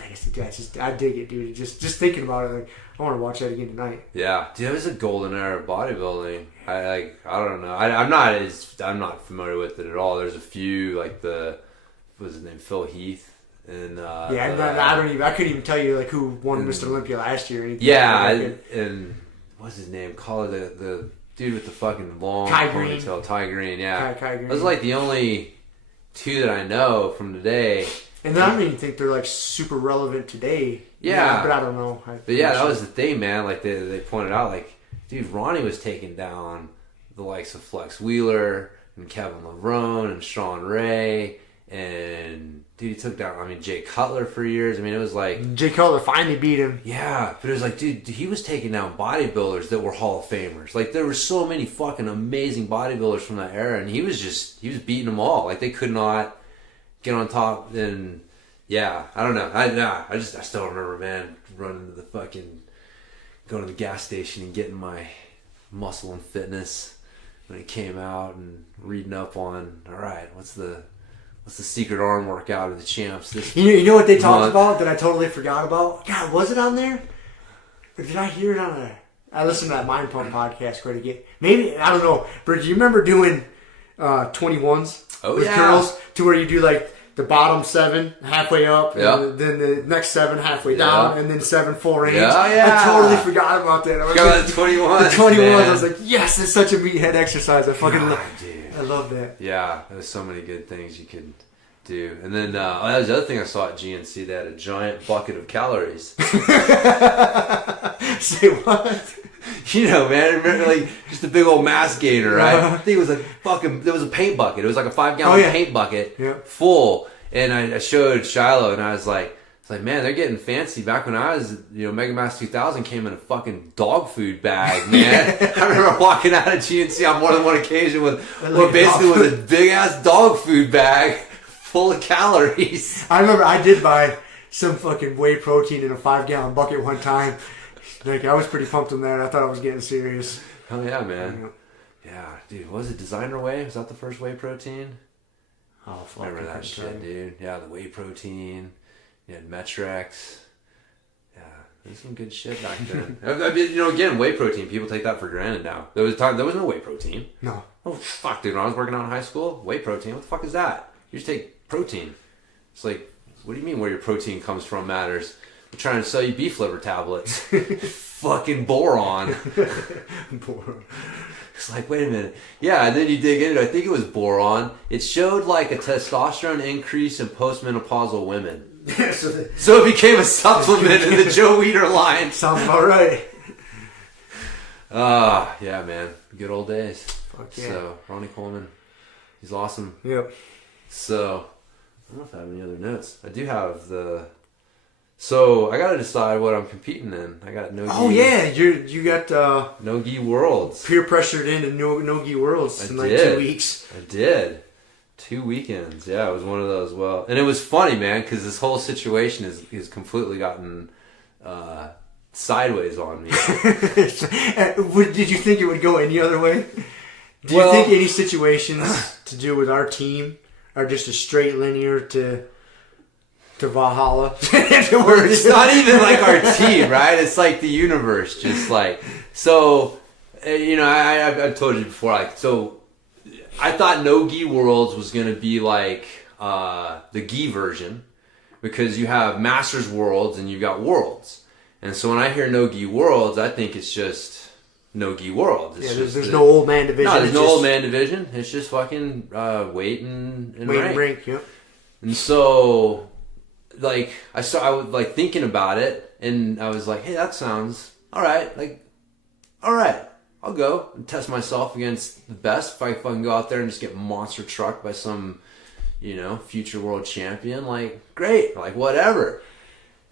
dig it, dude. Just thinking about it, like, I want to watch that again tonight. Yeah, dude, it was a golden era of bodybuilding. I don't know. I'm not familiar with it at all. There's a few like what was his name, Phil Heath, and I couldn't even tell you like who won Mr. Olympia last year. Or anything and what's his name? Call it the dude with the fucking long ponytail, Ty Green. Yeah, Kai Green. Those are like the only two that I know from today. And I don't even think they're like super relevant today. Yeah. But I don't know. That was the thing, man. Like they pointed out, like, dude, Ronnie was taking down the likes of Flex Wheeler and Kevin Levrone and Sean Ray. And, dude, he took down, Jay Cutler for years. It was like... Jay Cutler finally beat him. Yeah. But it was like, dude, he was taking down bodybuilders that were Hall of Famers. Like, there were so many fucking amazing bodybuilders from that era. And he was beating them all. Like, they could not get on top. And yeah, I don't know. I still remember, man, running to the fucking, going to the gas station and getting my Muscle and Fitness when it came out and reading up on, all right, what's the secret arm workout of the champs this You know what they talked about that I totally forgot about? God, was it on there? Or did I hear it on I listened to that Mind Pump podcast quite a bit. Maybe, I don't know. But do you remember doing 21s with curls to where you do like the bottom 7 halfway up, and then the next 7 halfway down, and then 7 full range? I totally forgot about that. I got the 21s. The 21s, I was like, yes, it's such a meathead exercise. I love that. Yeah, there's so many good things you could do. And then that was the other thing I saw at GNC. They had a giant bucket of calories. Say what? You know, man, remember, like, just a big old mass gainer, right? I think it was there was a paint bucket. It was like a 5-gallon paint bucket full. And I showed Shiloh, and I was like, man, they're getting fancy. Back when I was, Mega Mass 2000 came in a fucking dog food bag, man. I remember walking out of GNC on more than one occasion with what basically was a big ass dog food bag full of calories. I remember I did buy some fucking whey protein in a 5-gallon bucket one time. Like, I was pretty pumped on that. I thought I was getting serious. Hell yeah, man. Yeah, dude. Was it Designer Whey? Was that the first whey protein? Oh, fuck. Remember that shit, dude. Yeah, the whey protein. You had Metrex. Yeah, there's some good shit back then. Again, whey protein. People take that for granted now. There was no whey protein. No. Oh, fuck, dude. When I was working out in high school, whey protein. What the fuck is that? You just take protein. It's like, what do you mean where your protein comes from matters? I'm trying to sell you beef liver tablets. Fucking boron. Boron. It's like, wait a minute. Yeah, and then you dig into it. I think it was boron. It showed like a testosterone increase in postmenopausal women. So it became a supplement in the Joe Weider line. Sounds about right. Yeah, man. Good old days. Fuck yeah. So, Ronnie Coleman, he's awesome. Yep. So, I don't know if I have any other notes. I do have So, I got to decide what I'm competing in. I got no-gi. Oh, yeah. You got... no-gi Worlds. Peer pressured into no-gi Worlds in like 2 weeks. I did. 2 weekends. Yeah, it was one of those. Well, and it was funny, man, because this whole situation is completely gotten sideways on me. Did you think it would go any other way? Do you think any situations to do with our team are just a straight linear to to Valhalla. It's not even like our team, right? It's like the universe, just like so. You know, I've told you before, like so. I thought No Gi Worlds was gonna be like the Gi version because you have Masters Worlds and you've got Worlds, and so when I hear No Gi Worlds, I think it's just No Gi Worlds. It's there's no old man division. No, there's no old man division. It's just fucking weight and rank. Yep. And so, like, I was like thinking about it, and I was like, hey, that sounds all right. Like, all right, I'll go and test myself against the best. If I fucking go out there and just get monster trucked by some, you know, future world champion, like, great, like whatever.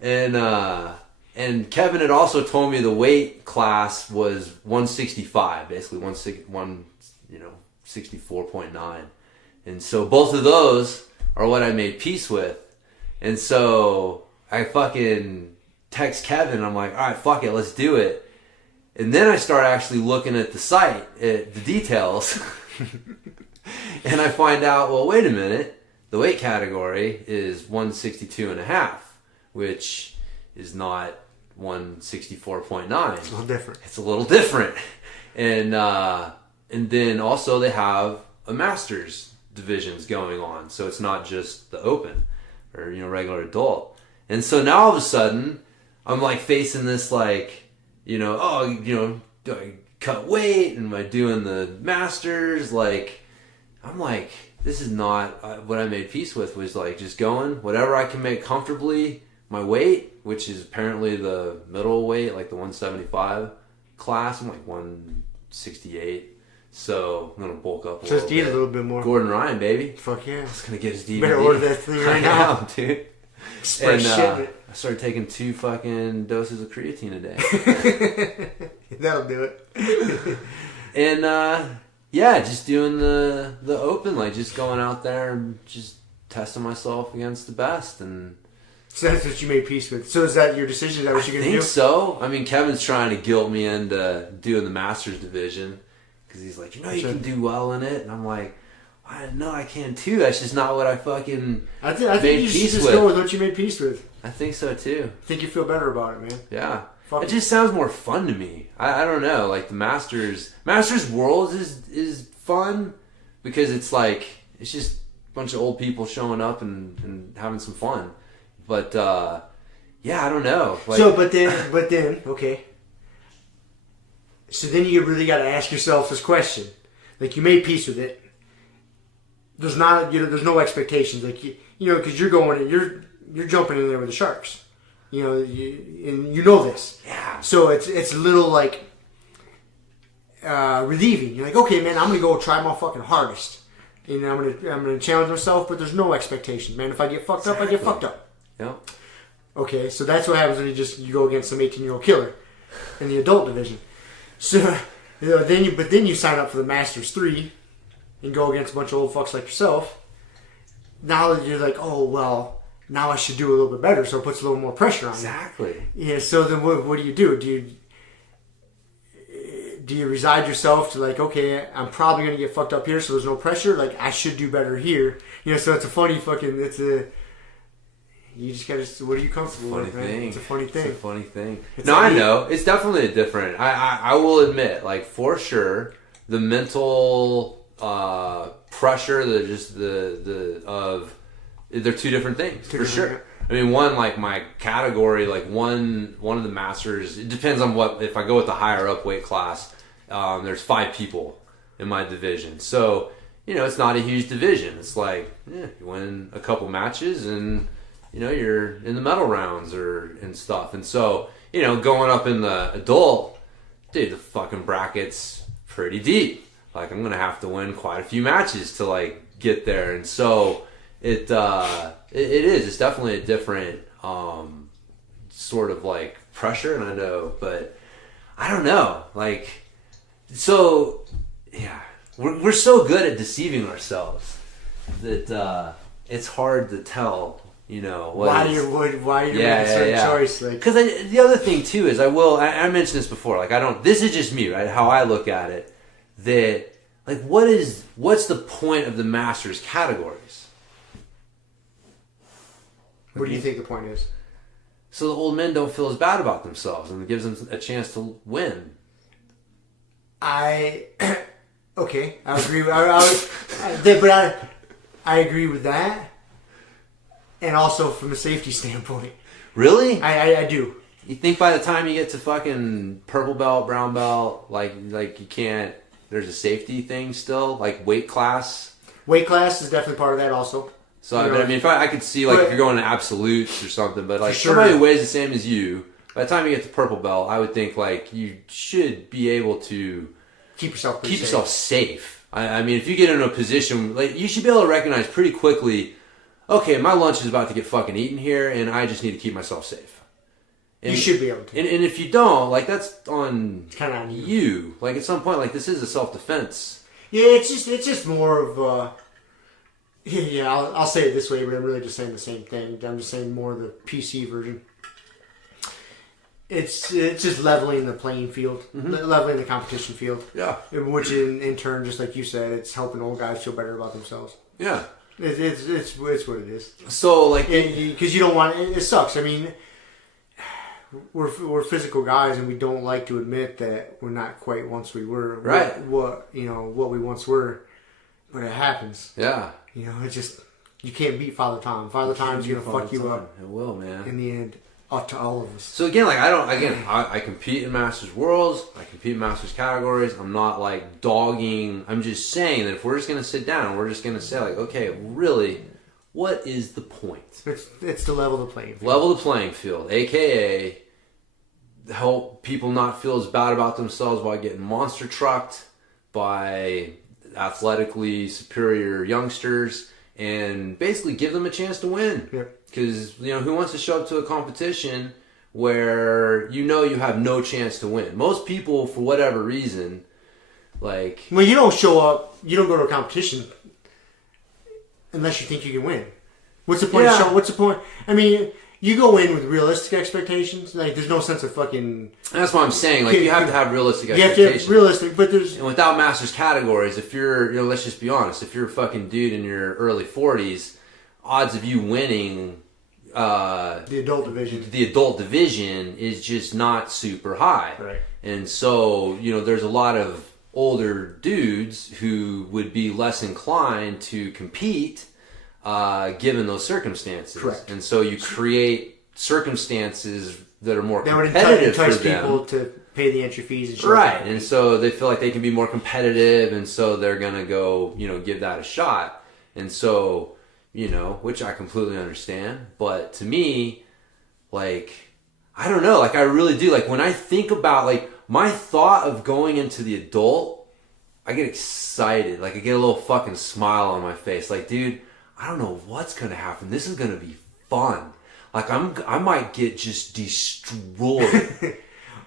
And Kevin had also told me the weight class was 165, basically 64.9, and so both of those are what I made peace with. And so I fucking text Kevin. I'm like, all right, fuck it, let's do it. And then I start actually looking at the site, at the details, and I find out, well, wait a minute, the weight category is 162.5, which is not 164.9. It's a little different. It's a little different. And then also they have a Masters divisions going on, so it's not just the open or, you know, regular adult. And so now all of a sudden I'm like facing this, like, you know, oh, you know, do I cut weight? Am I doing the Masters? Like, I'm like, this is not what I made peace with. Was like just going whatever I can make comfortably my weight, which is apparently the middle weight, like the 175 class. I'm like 168. So I'm gonna bulk up Just eat a little bit more. Gordon Ryan, baby. Fuck yeah. It's gonna get his DVD. Better order that thing right now, dude. Express shipment. I started taking 2 fucking doses of creatine a day. That'll do it. And yeah, just doing the open, like just going out there and just testing myself against the best. And so that's what you made peace with. So is that your decision? Is that what you're gonna do? I think so. I mean, Kevin's trying to guilt me into doing the Masters division because he's like, you know, you can do well in it, and I'm like, I know I can too. That's just not what I fucking I think you should just go with what you made peace with. I think so too. I think you feel better about it, man. Yeah. Fuck it just sounds more fun to me. I don't know. Like the Masters Worlds is fun because it's like it's just a bunch of old people showing up and having some fun. But yeah, I don't know. Like, so, but then, okay. So then you really got to ask yourself this question: like you made peace with it. There's not, you know, there's no expectations, like you know, because you're going and you're jumping in there with the sharks, you know, and you know this. Yeah. So it's a little like relieving. You're like, okay, man, I'm gonna go try my fucking hardest, and I'm gonna challenge myself, but there's no expectation, man. If I get fucked up, I get fucked up. Yeah. Okay, so that's what happens when you go against some 18-year-old killer in the adult division. So, you know, then you sign up for the Masters 3 and go against a bunch of old fucks like yourself. Now that you're like, oh well, now I should do a little bit better, so it puts a little more pressure on you. Exactly. Yeah. So then what do you do? Do you resign yourself to like, okay, I'm probably gonna get fucked up here, so there's no pressure. Like I should do better here. You know. So it's a funny fucking. You just gotta. What are you comfortable with, man? It's a funny thing. It's a funny thing. I know. It's definitely different. I will admit, like for sure, the mental pressure, they're two different things for sure. I mean, one, like my category, like one of the Masters. It depends on what. If I go with the higher up weight class, there's 5 people in my division, so you know it's not a huge division. It's like you win a couple matches and. You know, you're in the medal rounds and stuff. And so, you know, going up in the adult, dude, the fucking bracket's pretty deep. Like, I'm going to have to win quite a few matches to, like, get there. And so, it is. It's definitely a different sort of, like, pressure. And I know, but I don't know. Like, so, yeah. We're so good at deceiving ourselves that it's hard to tell. You know why you're making a certain choice, like because the other thing too is I mentioned this before, like I don't, this is just me, right, how I look at it, that like what's the point of the Masters categories? What do you think the point is? So the old men don't feel as bad about themselves, and it gives them a chance to win. Okay, I agree. I agree with that, and also from a safety standpoint. Really? I do. You think by the time you get to fucking purple belt, brown belt, like you can't. There's a safety thing still, like weight class. Weight class is definitely part of that also. So I mean, if I could see like if you're going to absolutes or something, but like somebody who weighs the same as you, by the time you get to purple belt, I would think like you should be able to keep yourself safe. I mean, if you get in a position like you should be able to recognize pretty quickly, okay, my lunch is about to get fucking eaten here, and I just need to keep myself safe. And, you should be able to. And if you don't, like that's on kind of on you. Like at some point, like this is a self-defense. Yeah, it's just more of yeah. I'll say it this way, but I'm really just saying the same thing. I'm just saying more of the PC version. It's just leveling the playing field, leveling the competition field. Yeah. Which in turn, just like you said, it's helping old guys feel better about themselves. Yeah. It's what it is. So like, because you don't want it sucks. I mean, we're physical guys, and we don't like to admit that we're not quite once we were. Right. What we once were, but it happens. Yeah. It's just you can't beat Father Time. Father Time's gonna fuck you up. It will, man. In the end, up to all of us. So again, like I compete in Masters Worlds. I compete in Masters categories. I'm not like dogging. I'm just saying that if we're just gonna sit down, we're just gonna say like, okay, really, what is the point? It's to level the playing field. Level the playing field, aka help people not feel as bad about themselves by getting monster trucked by athletically superior youngsters, and basically give them a chance to win. Yep. Because who wants to show up to a competition where you have no chance to win? Most people, for whatever reason, like you don't show up. You don't go to a competition unless you think you can win. What's the point of showing? What's the point? I mean, you go in with realistic expectations. Like, there's no sense of fucking. That's what I'm saying. Like, you have to have realistic expectations. You have to have realistic, but there's. And without Masters categories, if you're, let's just be honest, if you're a fucking dude in your early 40s, odds of you winning the adult division is just not super high. Right. And so, there's a lot of older dudes who would be less inclined to compete given those circumstances. Correct. And so you create circumstances that are more competitive for them. Entice people to pay the entry fees and shit. Right. And so they feel like they can be more competitive, and so they're going to go, give that a shot. And so, which I completely understand. But to me, like, I don't know. Like, I really do. Like, when I think about, like, my thought of going into the adult, I get excited. Like, I get a little fucking smile on my face. Like, dude, I don't know what's going to happen. This is going to be fun. Like, I might get just destroyed.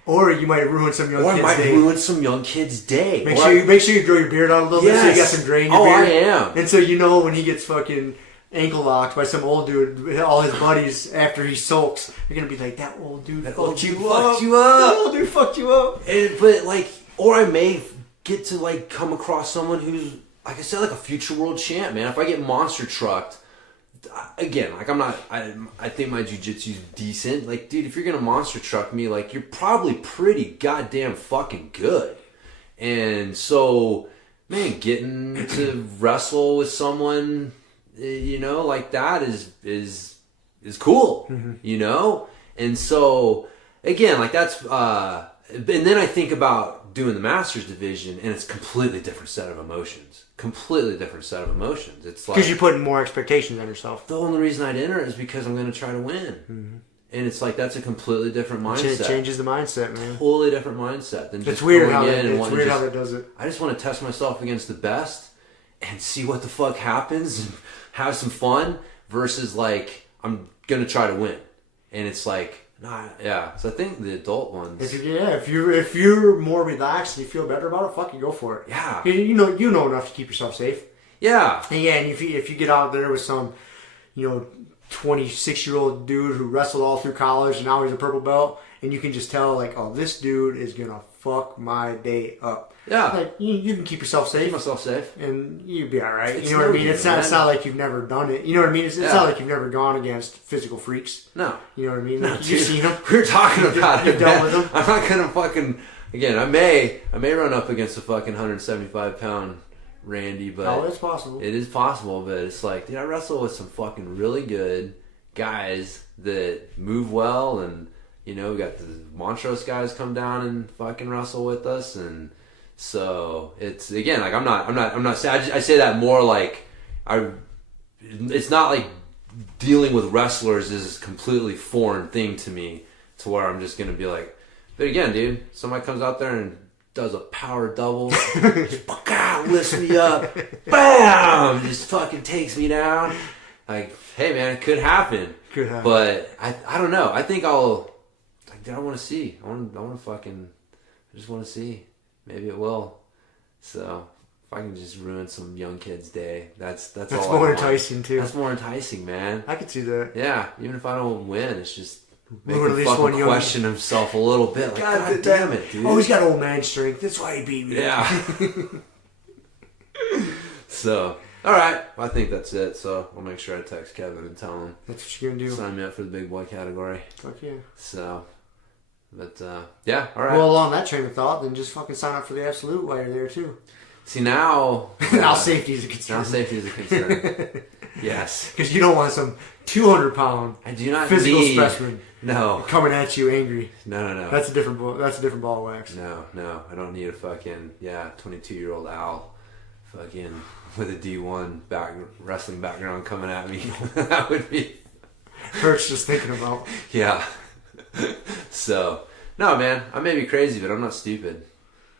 Or you might ruin some young kid's day. Make sure you grow your beard out a little bit so you got some gray in your beard. I am. And so when he gets fucking ankle locked by some old dude, all his buddies, after he sulks, they're going to be like, that old dude fucked you up. That old dude fucked you up. But, like, or I may get to, like, come across someone who's, like I said, like a future world champ, man. If I get monster trucked, again, like I think my jiu-jitsu's decent. Like, dude, if you're going to monster truck me, like, you're probably pretty goddamn fucking good. And so, man, getting to wrestle with someone, like that is cool, And so, again, like that's, and then I think about doing the Masters division, and it's a completely different set of emotions. It's like, because you're putting more expectations on yourself. The only reason I'd enter is because I'm going to try to win. Mm-hmm. And it's like, that's a completely different mindset. It changes the mindset, man. Totally different mindset than just it's weird going how in it's weird how that does it. I just want to test myself against the best and see what the fuck happens and have some fun versus like, I'm going to try to win. And it's like, nah, yeah. So I think the adult ones. If you're more relaxed and you feel better about it, fucking go for it. Yeah. You know enough to keep yourself safe. Yeah. And if you get out there with some, 26-year-old dude who wrestled all through college and now he's a purple belt, and you can just tell, like, oh, this dude is gonna fuck my day up. Yeah. Like, you can keep yourself safe. Keep myself safe. And you'd be alright. You know what I mean? It's not like you've never done it. You know what I mean? It's not like you've never gone against physical freaks. No. You know what I mean? No, like, you've seen them. We were talking about it. You've dealt with them. I'm not gonna fucking... Again, I may run up against a fucking 175-pound Randy, but... Oh, it's possible. It is possible, but it's like, dude, I wrestle with some fucking really good guys that move well, and, you know, we got the Montrose guys come down and fucking wrestle with us, and so it's, again, like, I'm not saying, I say that more like, it's not like dealing with wrestlers is a completely foreign thing to me, to where I'm just gonna be like, but again, dude, somebody comes out there and does a power double, lifts me up, bam, just fucking takes me down. Like, hey man, it could happen. Could happen. But I don't know. I think I'll, like, dude, I want to see. I want to fucking, I just want to see. Maybe it will. So if I can just ruin some young kid's day, that's all. More enticing too. That's more enticing, man. I could see that. Yeah, even if I don't win, it's just. Make Ruin him at least one fucking young- question himself a little bit. Like, God damn it, dude. Oh, he's got old man strength. That's why he beat me. Yeah. So, all right. Well, I think that's it. So I'll make sure I text Kevin and tell him. That's what you're gonna do. Sign me up for the big boy category. Fuck yeah. So, but yeah, all right. Well, along that train of thought, then just fucking sign up for the Absolute while you're there too. See now. Now safety is a concern. Now safety is a concern. Yes. Because you don't want some 200-pound I do not physical need, specimen no coming at you angry. No. That's a different ball of wax. No. I don't need a fucking 22-year-old Al, fucking with a D1 wrestling background coming at me. That would be hurts just thinking about. Yeah. So no, man, I may be crazy, but I'm not stupid.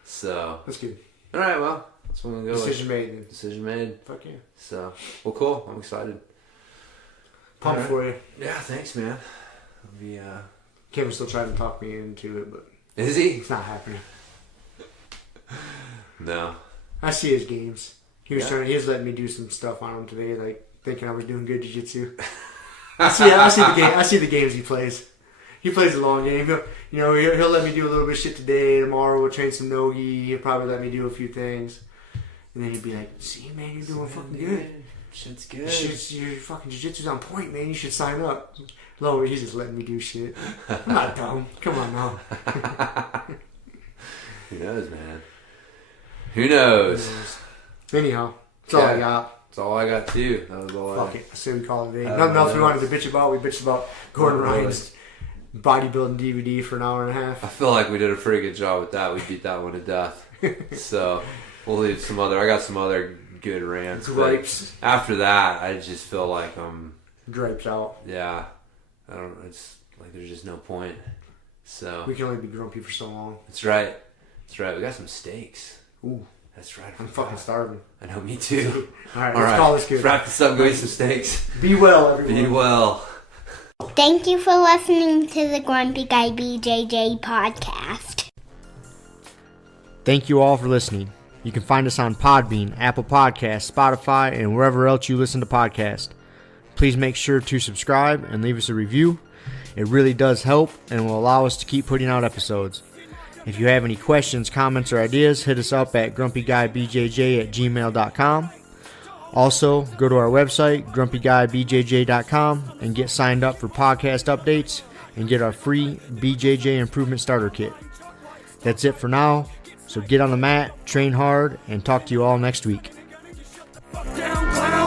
So that's good. All right, well, that's what I'm gonna go. Decision made. Then. Decision made. Fuck yeah. So well, cool. I'm excited. Pumped for you. Yeah, thanks, man. Kevin's still trying to talk me into it, but is he? It's not happening. No. I see his games. He was letting me do some stuff on him today, like thinking I was doing good jiu-jitsu. I see the games he plays. He plays a long game. He'll let me do a little bit of shit today. Tomorrow we'll train some nogi. He'll probably let me do a few things, and then he'd be like, "See, man, you're doing fucking good. Shit's good. Your fucking jiu-jitsu's on point, man. You should sign up." Lower, he's just letting me do shit. I'm not dumb. Come on now. Who knows, man? Who knows? Anyhow, that's all I got. That's all I got too. That was all. Fuck it. I say we call it a day. Nothing else we wanted to bitch about. We bitched about Gordon Ryan's bodybuilding DVD for an hour and a half. I feel like we did a pretty good job with that. We beat that one to death. So we'll leave some other. I got some other good rants. Gripes. After that, I just feel like I'm gripes out. Yeah, I don't. It's like there's just no point. So we can only be grumpy for so long. That's right. That's right. We got some steaks. Ooh. That's right. I'm fucking starving. I know, me too. All right, let's call this good. Let's wrap this up. Go eat some steaks. Be well, everyone. Be well. Thank you for listening to the Grumpy Guy BJJ Podcast. Thank you all for listening. You can find us on Podbean, Apple Podcasts, Spotify, and wherever else you listen to podcasts. Please make sure to subscribe and leave us a review. It really does help and will allow us to keep putting out episodes. If you have any questions, comments, or ideas, hit us up at grumpyguybjj@gmail.com. Also, go to our website, grumpyguybjj.com, and get signed up for podcast updates and get our free BJJ Improvement Starter Kit. That's it for now, so get on the mat, train hard, and talk to you all next week.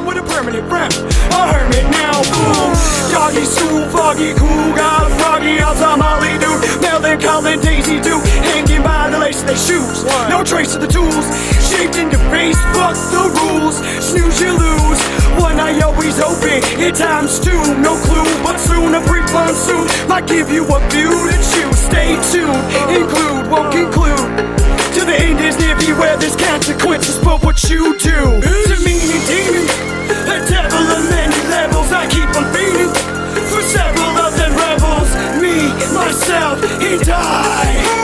With a permanent friend, a hermit now, boom. Doggy stool, foggy, cool, got a froggy outside Molly dude. Melvin, Colin, Daisy Duke, hanging by the lace of their shoes. No trace of the tools, shaped in your face, fuck the rules. Snooze, you lose. One eye always open, at times two, no clue. But soon a brief monsoon might give you a view to choose. Stay tuned, include, won't conclude. To the end is near, beware there's consequences for what you do. To me, a demon, a devil of many levels. I keep on beating for several of them rebels. Me, myself, and I.